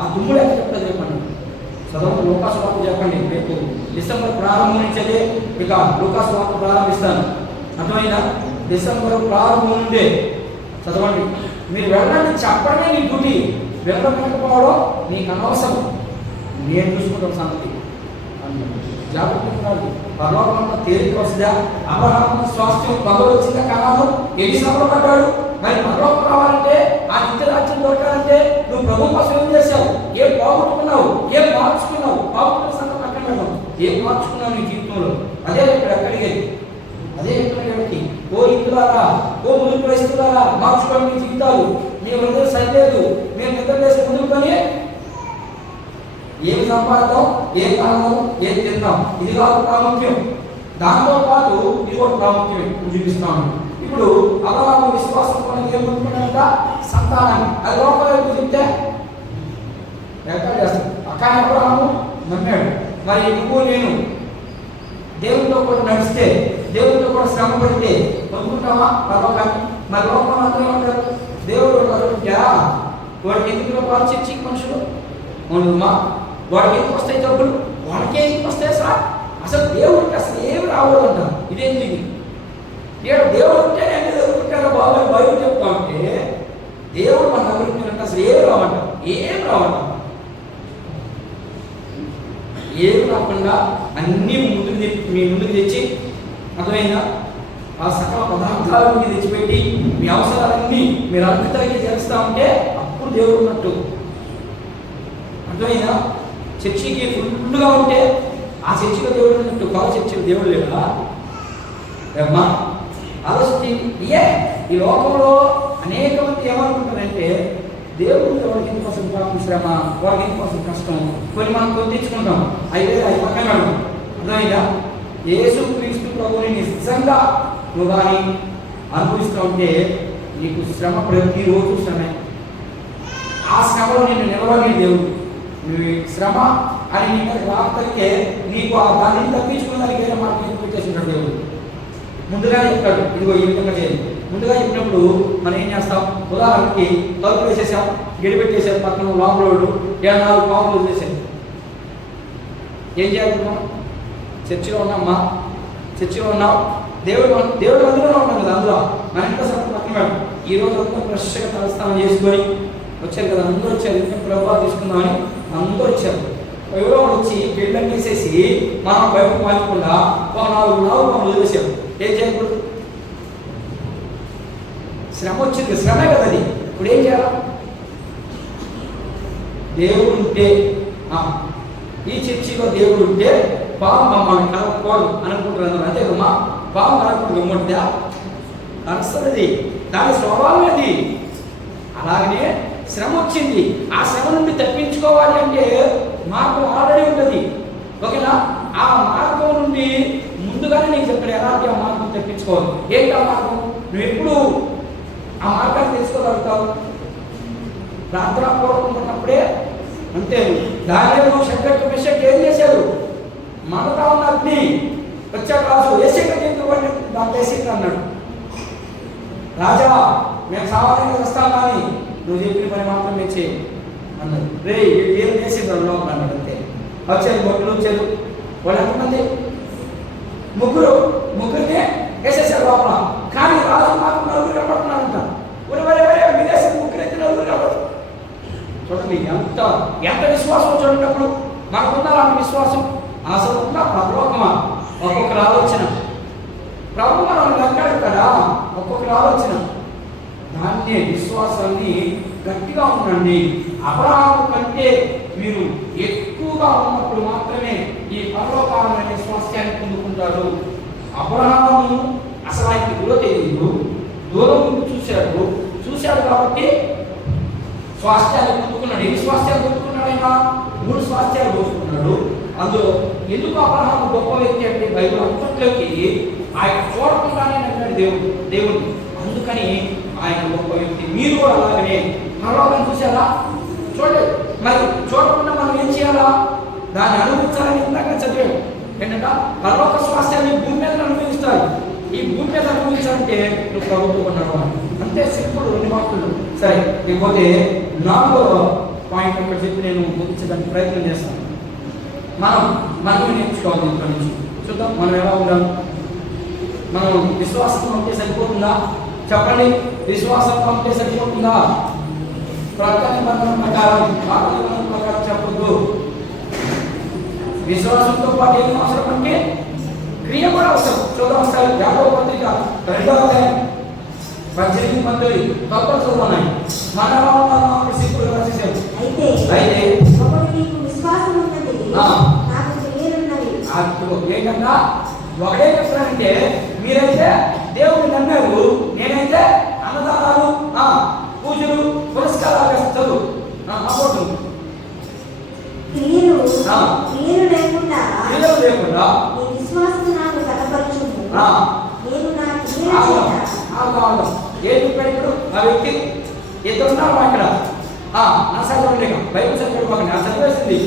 ఆ దుమ్ముడు ఎక్కడ చెప్తుంది చెప్పండి. చదవండి, లోకాసు వార్త చెప్పండి. రేపు డిసెంబర్ ప్రారంభం నుంచి అదే ఇక లోకాసు వార్త ప్రారంభిస్తాను. అర్థమైనా? డిసెంబర్ ప్రారంభం నుండే చదవండి. మీరు వెళ్ళండి, చెప్పడమే నీ డ్యూటీ. వెళ్ళకపోవడం నీకు అనవసరం. నేను చూసుకుంటాను సంగతి. జాగ్రత్త. పరలోకంలో తేలిక వస్తుందా? అబ్రహాము స్వాస్థ్యం పదవి వచ్చిందా? కాదు. ఎన్ని శ్రమలు పడ్డాడు. మరి పరలోకం రావాలంటే, ఆ నిత్య రాజ్యం దొరకాలంటే నువ్వు ప్రభు కోసం ఏం చేశావు? ఏం బాగుంటున్నావు? ఏం మార్చుకున్నావు? బాగుంటున్న సంగతి పక్కన పెట్టావు. ఏం మార్చుకున్నావు నీ జీవితంలో? అదే ఇక్కడ అడిగేది. అదే ఎక్కడికి ఓ ఇందులారా, ఓ ముందు క్రైస్తులారా, మార్చుకోండి మీ జీవితాలు. మీ హృదయం సరిలేదు. మేము నిద్ర చేసే ముందు పని ఏమి సంపాదిద్దాం, ఏం కాలం, ఏం తిందాం, ఇది కాదు ప్రాముఖ్యం. దాంతో పాటు ఇది కూడా ప్రాముఖ్యమే చూపిస్తాను. ఇప్పుడు అబ్రహాము విశ్వాసం కొనకి ఏమనుకున్నాడంట? సంతానాన్ని. అది లోపల చెప్తే ఎక్కడ చేస్తాడు? అక్కడ అబ్రహాము నమ్మాడు. మరి నువ్వు నేను దేవుడితో కూడా నడిస్తే, దేవుడితో కూడా శ్రమ పడితే పొందుకుంటావా పర్వకాన్ని? మరి లోపల మాత్రం ఏమంటారు? దేవుడు వాడికి ఎందుకు వారు చర్చికి మనుషులు అవునమ్మా, వాడికి ఎందుకు వస్తాయి జబ్బులు? వాడికి ఎందుకు వస్తాయి సార్? అసలు దేవుడికి అసలు ఏమి రావద్దంట. ఇదేంటి? దేవుడు ఉంటే నేను ఎదుర్కొంటారా బాబా? బయట చెప్తా ఉంటే దేవుడు మన ఎదుర్కొంటే అసలు ఏమి రావంట, ఏం రావంట. ఏమి రాకుండా అన్నీ మీ ముందుకు తెచ్చి, అర్థమైందా, ఆ సకల పదార్థాలను తెచ్చిపెట్టి మీ అవసరాలన్నీ మీరు అద్భుతంగా చేస్తూ ఉంటే అప్పుడు దేవుడు ఉన్నట్టు. అర్థమైందా? చర్చికి ఫుల్గా ఉంటే ఆ చర్చిలో దేవుడు ఉన్నట్టు, కాదు చర్చిలో దేవుడు లేదా? అమ్మా ఆలోచించి ఈ లోకంలో అనేక మంది ఏమనుకుంటారంటే దేవుడు వాడికి ఇందుకోసం పాపం శ్రమ, వాడికి ఇందుకోసం కష్టం, కొన్ని మనం తెచ్చుకుంటాం, అయితే అది పక్కన. అర్థమైందా? యేసు క్రీస్తు ప్రభుని నిజంగా నువ్వు కానీ అనుభవిస్తూ ఉంటే నీకు శ్రమ ప్రతిరోజు శ్రమే. ఆ శ్రమలో నేను నిలబడి దేవుడు నువ్వు శ్రమ అని నీ మీద రాకపోతే నీకు ఆ దాన్ని తప్పించుకున్నదానికి వేరే మార్గం పెట్టేసినాడు దేవుడు. ముందుగా చెప్తాడు, ఇదిగో ఈ విధంగా చేయాలి. ముందుగా చెప్పినప్పుడు మనం ఏం చేస్తాం? ఉదాహరణకి తలుపు వేసేసాం, గడి పెట్టేసాం, పక్కన లోపల 4 పాములు వదిలేసాం. ఏం చేయాలనుకున్నాం? చర్చిలో ఉన్నామ్మా, చర్చిలో ఉన్నాం, దేవుడు అందులో ఉన్నాం కదా, అందులో మన ఇంట్లో సరే పక్కన మేడం ఈ రోజు అంతా ఫ్రెష్గా తలస్నానం చేసుకొని వచ్చారు కదా, అందరూ వచ్చారు, ప్రభావం తీసుకుందామని అందరూ వచ్చారు. ఎవరో వచ్చి బిల్డర్ తీసేసి మనం బయటకు మారకుండా ఒక 4 పాములు వదిలేసాం. ఏం చేయకూడదు? శ్రమ వచ్చింది, శ్రమే కదా అది. ఇప్పుడు ఏం చేయాలి? దేవుడు ఉంటే, ఈ చర్చిలో దేవుడు ఉంటే పాము మమ్మల్ని కలపకూడదు అనుకుంటున్నారు. అంతేకమ్మా, పాము కలపకూడదు గమ్ముంటుందా? అరుస్తుంది, దాని స్వభావం అది. అలాగనే శ్రమ వచ్చింది, ఆ శ్రమ నుండి తప్పించుకోవాలి అంటే మార్గం ఆల్రెడీ ఉంటుంది. ఓకేనా? ఆ మార్గం నుండి ముందుగానే నీకు చెప్పాడు ఎలాంటి ఆ మార్గం తప్పించుకోవాలి. ఏంటి ఆ మార్గం? నువ్వు ఎప్పుడు ఆ మార్గాన్ని తెలుసుకోగలుగుతావు? ప్రార్థన పూర్వకున్నప్పుడే. అంతే. దానిలో శంకర్ మిషక్ ఏం చేశారు? మండతా ఉన్న అగ్ని వచ్చాక రాజు ఏసీ అన్నాడు, రాజా మేము సామాన్యంగా వస్తాం కానీ నువ్వు చెప్పిన పని మాత్రమే చేయి అన్నాడు. రే ఏం చేసింది లోపల అన్నాడు. అంతే. వచ్చారు ముగ్గురు, వచ్చారు. వాళ్ళు ఎంతమంది? ముగ్గురినే వేసేసారు లోపల. కానీ రాజు మాత్రం 4 కనపడుతున్నారంట. విదేశీ ముగ్గురు అయితే 4 కనపడు. చూడండి ఎంత విశ్వాసం చూడండి. అప్పుడు మనకున్న అలాంటి విశ్వాసం అసలు ఉన్న పరలోకమా? ఒక్కొక్కరు ఆలోచన. ప్రభు మనం లెక్కాడు కదా, ఒక్కొక్కరు ఆలోచన. దాన్నే విశ్వాసాన్ని గట్టిగా ఉండండి. అబ్రహాము కంటే మీరు ఎక్కువగా ఉన్నప్పుడు మాత్రమే ఈ పరలోకాలనే స్వాస్థ్యాన్ని పొందుకుంటారు. అబ్రహాము అసలు ఆయనకి దూరం తెలియదు, దూరం చూశాడు కాబట్టి స్వాస్థ్యాలు పొందుకున్నాడు. ఎన్ని స్వాస్థ్యాలు పొందుకున్నాడు? ఆయన 3 స్వాస్థ్యాలు పొందుకున్నాడు. అందులో ఎందుకు అబ్రహాము గొప్ప వ్యక్తి అంటే బైబిల్ అంతట్లోకి ఆయన చూడకుండానే అన్నాడు దేవుడు. అందుకని ఆయన గొప్ప వ్యక్తి. మీరు కూడా అలాగనే పరలోకాన్ని చూసారా? చూడలేదు. మరి చూడకుండా మనం ఏం చేయాలా? దాన్ని అనుభవించాలని ఇందాక చదివాడు. ఏంటంటే పరలోక స్వాస్థ్యాన్ని భూమి మీద అనుభవిస్తారు. ఈ భూమి మీద అనుభవించాలంటే నువ్వు ప్రభుత్వం ఉన్నావు. అంతే సింపుల్, 2 మాటలు. సరే, లేకపోతే 4వ పాయింట్ ఒకటి చెప్పి నేను ముగించడానికి ప్రయత్నం చేస్తాను. మనం నేర్చుకోవాలి ఇక్కడి నుంచి. చూద్దాం మనం ఎలా ఉండాలి. మనం విశ్వాసం ఉంటే సరిపోతుందా? చెప్పండి, విశ్వాసం ఉంటే సరిపోతుందా? ప్రకటన నిబంధన ప్రకారం చెప్పొద్దు. విశ్వాసంతో పాటు ఏం అవసరం అంటే క్రియ కూడా అవసరం. చూద్దాం ఒకసారి యాకోబు పత్రిక 2వ అధ్యాయం 18 తప్పని చూడమన్నాయి. మన ఎలా ఉన్నామో అప్పుడు సింపుల్ గా చేశారు. అయితే ఒకడు నీకు విశ్వాసం ఉన్నది, నాకు క్రియలున్నవి. ఏంటన్నా ఒకటే చెప్తానంటే, మీరైతే దేవుడిని నమ్మారు, నేనైతే అన్నదానాలు, పూజలు, పురస్కారాలు చేస్తారు. క్రియలు లేకుండా నీ విశ్వాసం నాకు కనపరచుము. నేను నా క్రియల ఏం చెప్పాడు ఇప్పుడు ఆ వ్యక్తి? ఇద్దరున్నారు అక్కడ. నా చదవండి, బైబిల్ చదివాడు, నా చదివేసింది.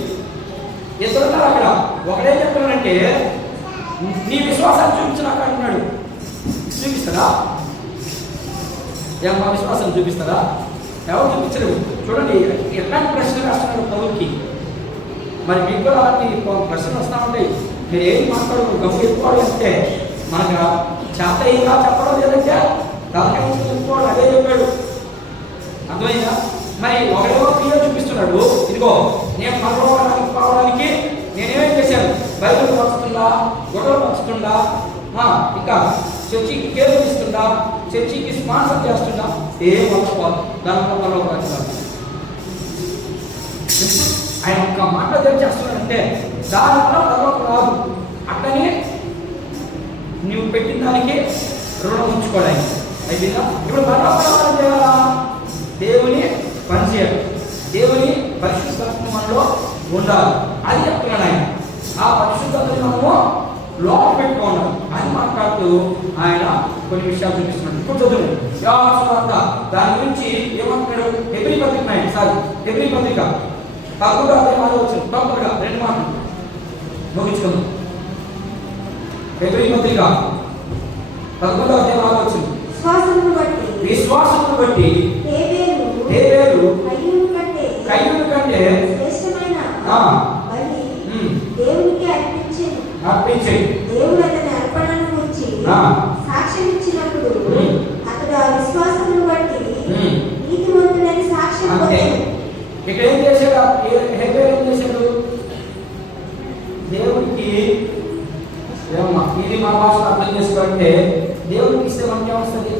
ఇద్దరున్నారు అక్కడ. ఒకడేం చెప్తున్నాడంటే నీ విశ్వాసాన్ని చూపించినాక అంటున్నాడు. చూపిస్తారా? మా విశ్వాసాన్ని చూపిస్తారా? ఎవరు చూపించలేదు. చూడండి ఎట్లాంటి ప్రశ్నలు రాస్తున్నాడు పౌరుకి. మరి మీకు కూడా అలాంటి ప్రశ్నలు వస్తూ ఉంటాయి. మీరు ఏం మాట్లాడు గమ్ము చెప్పుకోవడం అంటే మనకు చేత ఇంకా చెప్పడం లేదంటే తలకాయ చెప్పుకోవడం. అదే చెప్పాడు. అర్థమైందా? మరి ఒకడేమో క్లియర్ చూపిస్తున్నాడు. ఇదిగో నేను పరలోకానికి పోవడానికి నేనేమేం చేశాను? బైబిల్ పంచుతుందా, గొడవలు పంచుతుందా, ఇంకా చర్చికి కేర్ ఇస్తుందా, చర్చికి స్పాన్సర్ చేస్తుందా? ఏం పంచుకోవాలి దానిలో ఆయన ఒక్క మాట చేస్తున్నాడంటే దానివల్ల పర్వతం రాదు. అక్కడనే నువ్వు పెట్టిన దానికి రుణం ఉంచుకోవడానికి అయిపోయిందా? ఇప్పుడు పర్వతం చేయాలా? దేవుని పనిచేయాలి, దేవుని పరిశుద్ధత్వం మనలో ఉండాలి. అది చెప్తున్నాడు ఆయన. ఆ పరిశుద్ధతను మనము లోపల పెట్టుకోవాలి అని మాట్లాడుతూ ఆయన కొన్ని విషయాలు చూపిస్తున్నాడు. ఇప్పుడు చదువు దాని గురించి ఏమంటున్నాడు? హెబ్రీ పత్రిక తక్కువగా అదే మాట వచ్చింది. తప్పగా 2 మాటలు ముగించుకుందాం. హెబ్రీ పత్రిక 11వ అధ్యాయం మాట వచ్చింది. విశ్వాసమును బట్టి హేబేలు కయీను కంటే శ్రేష్టమైన బలి దేవునికి అర్పించెను. దేవుడు అతని అర్పణను గురించి సాక్ష్యం ఇచ్చినప్పుడు అతడు ఆ విశ్వాసమును బట్టి నీతిమంతుడని సాక్ష్యం పొందెను. ఇక్కడ ఏం చేశాడు? హేబేలు ఏం చేశాడు? దేవుడికి ఇది మా భాషలో అర్థం చేసుకోవాలంటే దేవుడికి ఇస్తే మనకి ఏమొస్తుంది?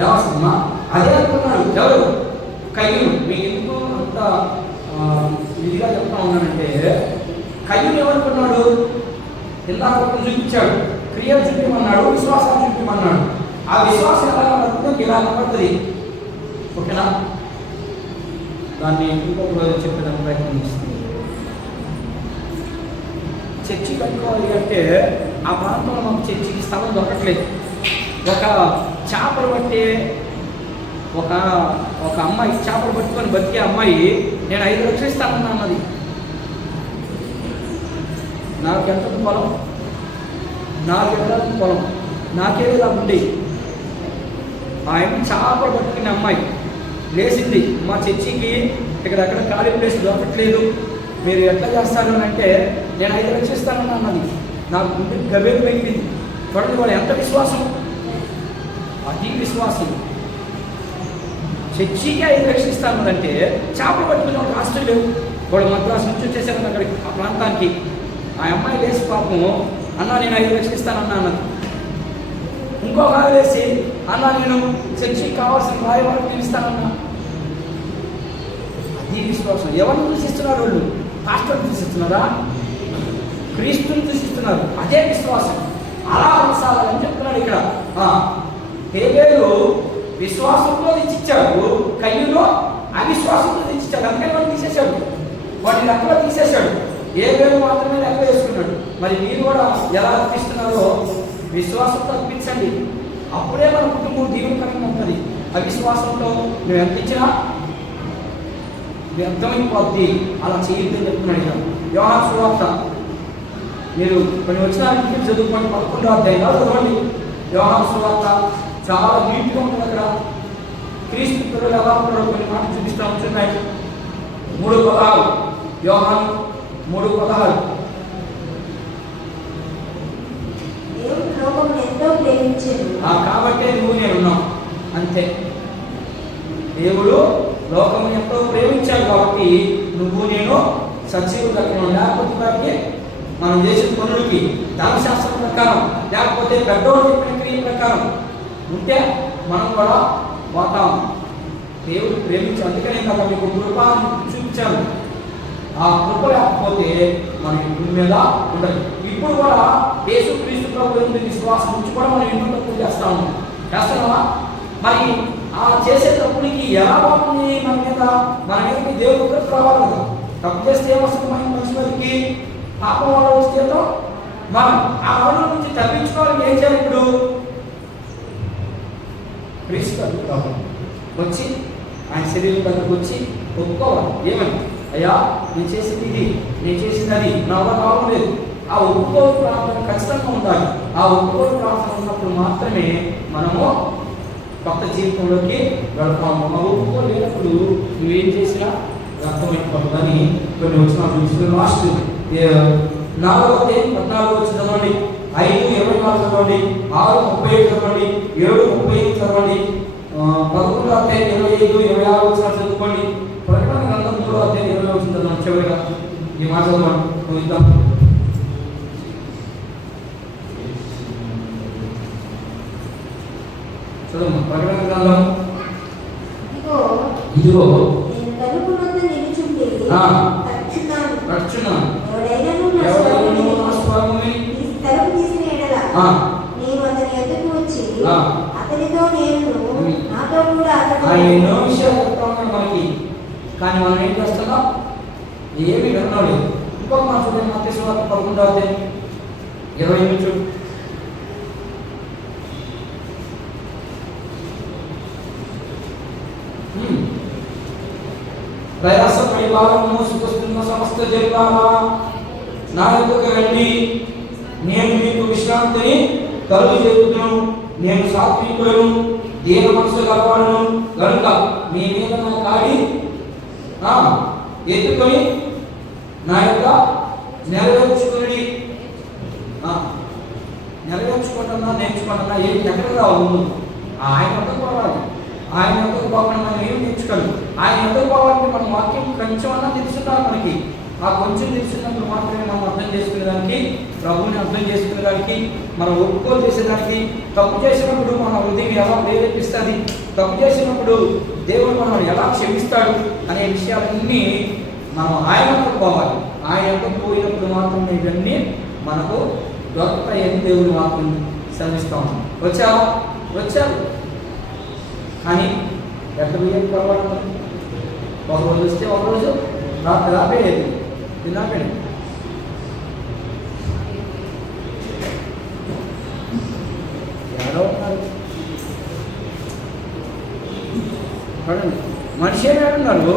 ఏమొస్తుందమ్మా? అదే అనుకున్నాడు. ఎవరు? కయ్యూను. మీకు ఎందుకు అంత ఇదిగా చెప్తా ఉన్నానంటే, కయ్యూను ఏమనుకున్నాడు? ఇందాక చూపించాడు, క్రియలు చూపించమన్నాడు, విశ్వాసాలు చూపించమన్నాడు. ఆ విశ్వాసం ఎలా కనబడుతుందో ఇలా కనబడుతుంది. ఓకేనా? దాన్ని ఇంకొక రోజు చెప్పేదానికి ప్రయత్నం చేస్తుంది. చర్చి కట్టుకోవాలి అంటే ఆ ప్రాంతంలో మాకు చర్చికి స్థలం దొరకట్లేదు. ఒక చేపలు పట్టే ఒక అమ్మాయి, చేపలు పట్టుకొని బతికే అమ్మాయి, నేను 5 లక్షలు ఇస్తానన్నా అన్నది. నాకు ఎంత పొలం? 4 ఎకరాల పొలం, నాకే ఇలా ఉండేది. ఆయన చేపలు పట్టుకునే అమ్మాయి లేచింది, మా చర్చికి ఇక్కడెక్కడ ఖాళీ ప్లేస్ దొరకట్లేదు, మీరు ఎట్లా చేస్తారు అని అంటే, నేను 5 లక్షలు ఇస్తానన్నా అన్నది. నాకు గుండె గబేలు పెరిగింది. చూడండి వాడు ఎంత విశ్వాసం, అది విశ్వాసం. చర్చికి 5 లక్షలు ఇస్తానంటే చేపలు పట్టుకుని ఒక హాస్టల్ లేవు. వాడు మద్రాసు నుంచి వచ్చేసారు అక్కడికి, ఆ ప్రాంతానికి. ఆ అమ్మాయి లేచి పాపం, అన్నా నేను 5 లక్షలు ఇస్తానన్నా అన్నది. ఇంకొక ఆమె లేచి, అన్నా నేను చర్చికి కావాల్సిన రాయి వరకు నేను ఇస్తానన్నా. అది విశ్వాసం. ఎవరిని దూషిస్తున్నారు వాళ్ళు? పాస్టర్ని దూషిస్తున్నారా? క్రీస్తుని దూషిస్తున్నారు. అదే విశ్వాసం. అలా కొనసాగాలని చెప్తున్నాడు ఇక్కడ. హేబేలు విశ్వాసంతో తెచ్చిచ్చాడు, కయ్యూను అవిశ్వాసంతో తెచ్చిచ్చాడు. అందుకని వాడు తీసేశాడు, వాడిని లెక్కలో తీసేశాడు. హేబేలు మాత్రమే లెక్క వేసుకున్నాడు. మరి మీరు కూడా ఎలా అర్పిస్తున్నారో విశ్వాసంతో అర్పించండి. అప్పుడే మన కుటుంబం దీవెనకరంగా ఉంటుంది. అవిశ్వాసంతో నువ్వు ఎంత ఇచ్చినా వ్యర్థమైపోద్ది. అలా చేయొద్దని చెప్తున్నాడు ఇక్కడ. యోహాను సువార్త మీరు కొన్ని వచ్చిన చదువుకోండి, 11వ అధ్యాయంలో చదవండి. యోహాను సువార్త చాలా నీట్గా ఉంటుంది. అక్కడ క్రీస్తు పిల్లలు ఎలా ఉంటారో కొన్ని మాటలు చూపిస్తూ ఉంటున్నాయి. 3:16 యోహాను 3:16 కాబట్టే నువ్వు నేను ఉన్నావు. అంతే. దేవుడు లోకము ఎంతో ప్రేమించాడు కాబట్టి నువ్వు నేను సజీవులు దగ్గర, లేకపోతే మనం చేసిన పనులకి ధర్మశాస్త్రం ప్రకారం, లేకపోతే పెద్దోడు చెప్పిన క్రియ ప్రకారం ఉంటే మనం కూడా పోతాం. దేవుడు ప్రేమించాడు. అందుకనే కదా మీకు కృప చూపించాను. ఆ కృప లేకపోతే మనకి భూమి మీద ఉండదు. ఇప్పుడు కూడా యేసు క్రీస్తు ప్రభు విశ్వాసం నుంచి కూడా మనం ఎన్నో తప్పులు చేస్తున్నామా? మరి ఆ చేసే తప్పులకి ఎలా బాగుంది మన మీదకి దేవుడు కృప రావాలి కదా. తప్పు చేస్తే ఏమొస్తుంది? మంచి వారికి పాపం వల్ల వస్తే మనం ఆ వల్ల నుంచి తప్పించుకోవాలని ఏం చేయాలి? ఇప్పుడు క్రీస్తు వచ్చి ఆయన శరీరం దగ్గరకు వచ్చి ఒప్పుకోవాలి. ఏమని? అయ్యా నేను చేసింది ఇది, నేను చేసింది అది, నా వల్ల కావడం లేదు. ఆ ఒప్పుకోలు ప్రార్థన ఖచ్చితంగా ఉండాలి. ఆ ఒప్పుకోలు ప్రార్థన ఉన్నప్పుడు మాత్రమే మనము కొత్త జీవితంలోకి వెళ్తాము. ఆ ఒప్పుకోలు లేనప్పుడు నువ్వేం చేసినా అర్థమైపోతుందని కొన్ని వచ్చిన లాస్ట్ 4వ అధ్యాయం 14 వచ్చి చదవండి, 5:24 చదవండి, 6:37 చదవండి, 7:35 చదవండి, 11వ అధ్యాయం 25, 26 వచ్చిన చదువుకోండి. ప్రకటన గ్రంథం 3వ అధ్యాయం 20 వచ్చిన చదవండి. చివరిగా ఈ మాట చదవండి. చదువు ప్రకటన గ్రంథం. ఇదిగో ఇదిగో నేను తలుపు వద్ద నిలుచుంటే రక్షణాను ఎవడైనను నా ఎవరైనను నా స్వరముని స్వరముని తలుపు తీసిన ఎడల నేను అతని ఎదుకు వచ్చి అతనితో నేను నాతో కూడా ఆయన ఎన్నో విషయాలు చెప్తా ఉన్నాడు మనకి. కానీ మనం ఏం చేస్తున్నాం? ఏమి వినడం లేదు. ఇంకొక మాట చూడండి, మత్తయి సువార్త 11వ అధ్యాయం 20 ప్రయాసపడి భారం మోసుకొస్తున్న సమస్త జనులారా నా యొద్దకు రండి, నేను మీకు విశ్రాంతిని కలుగజేయుదును. నేను సాత్వికులను, దీన మనసు గలవాడను కనుక మీ మీద నా కాడి ఎత్తుకొని నా యొక్క నెరవేర్చుకుని నెరవేర్చుకుంటున్నా నేర్చుకుంటున్నా ఏం ఎక్కడ రావు. ఆయన వద్దకు పోవాలి. ఆయన వద్దకు పోకుండా మనం ఏం నేర్చుకోవాలి. ఆయన వద్దకు పోవాలంటే మన వాక్యం కొంచెం అన్నా తెలుసుకుంటారు మనకి. ఆ కొంచెం తెలిసినప్పుడు మాత్రమే మనం అర్థం చేసుకునేదానికి, ప్రభువుని అర్థం చేసుకునేదానికి, మనం ఒప్పుకోలు చేసేదానికి, తప్పు చేసినప్పుడు మన హృదయం ఎలా ప్రేరేపిస్తుంది, తప్పు చేసినప్పుడు దేవుడు మనం ఎలా క్షమిస్తాడు అనే విషయాలన్నీ మనం ఆయన వద్దకు పోవాలి. ఆయన వద్దకు పోయినప్పుడు మాత్రమే ఇవన్నీ మనకు దొరుకుతాయని దేవుడు మాత్రం సెలవిస్తాం. వచ్చారు కానీ ఎంత బియ్యం పర్వాలేదు. ఒకరోజు వస్తే ఒకరోజు రాబేది తిన్నాపేది. ఎవరో ఉన్నారు మనిషి ఏమన్నారు?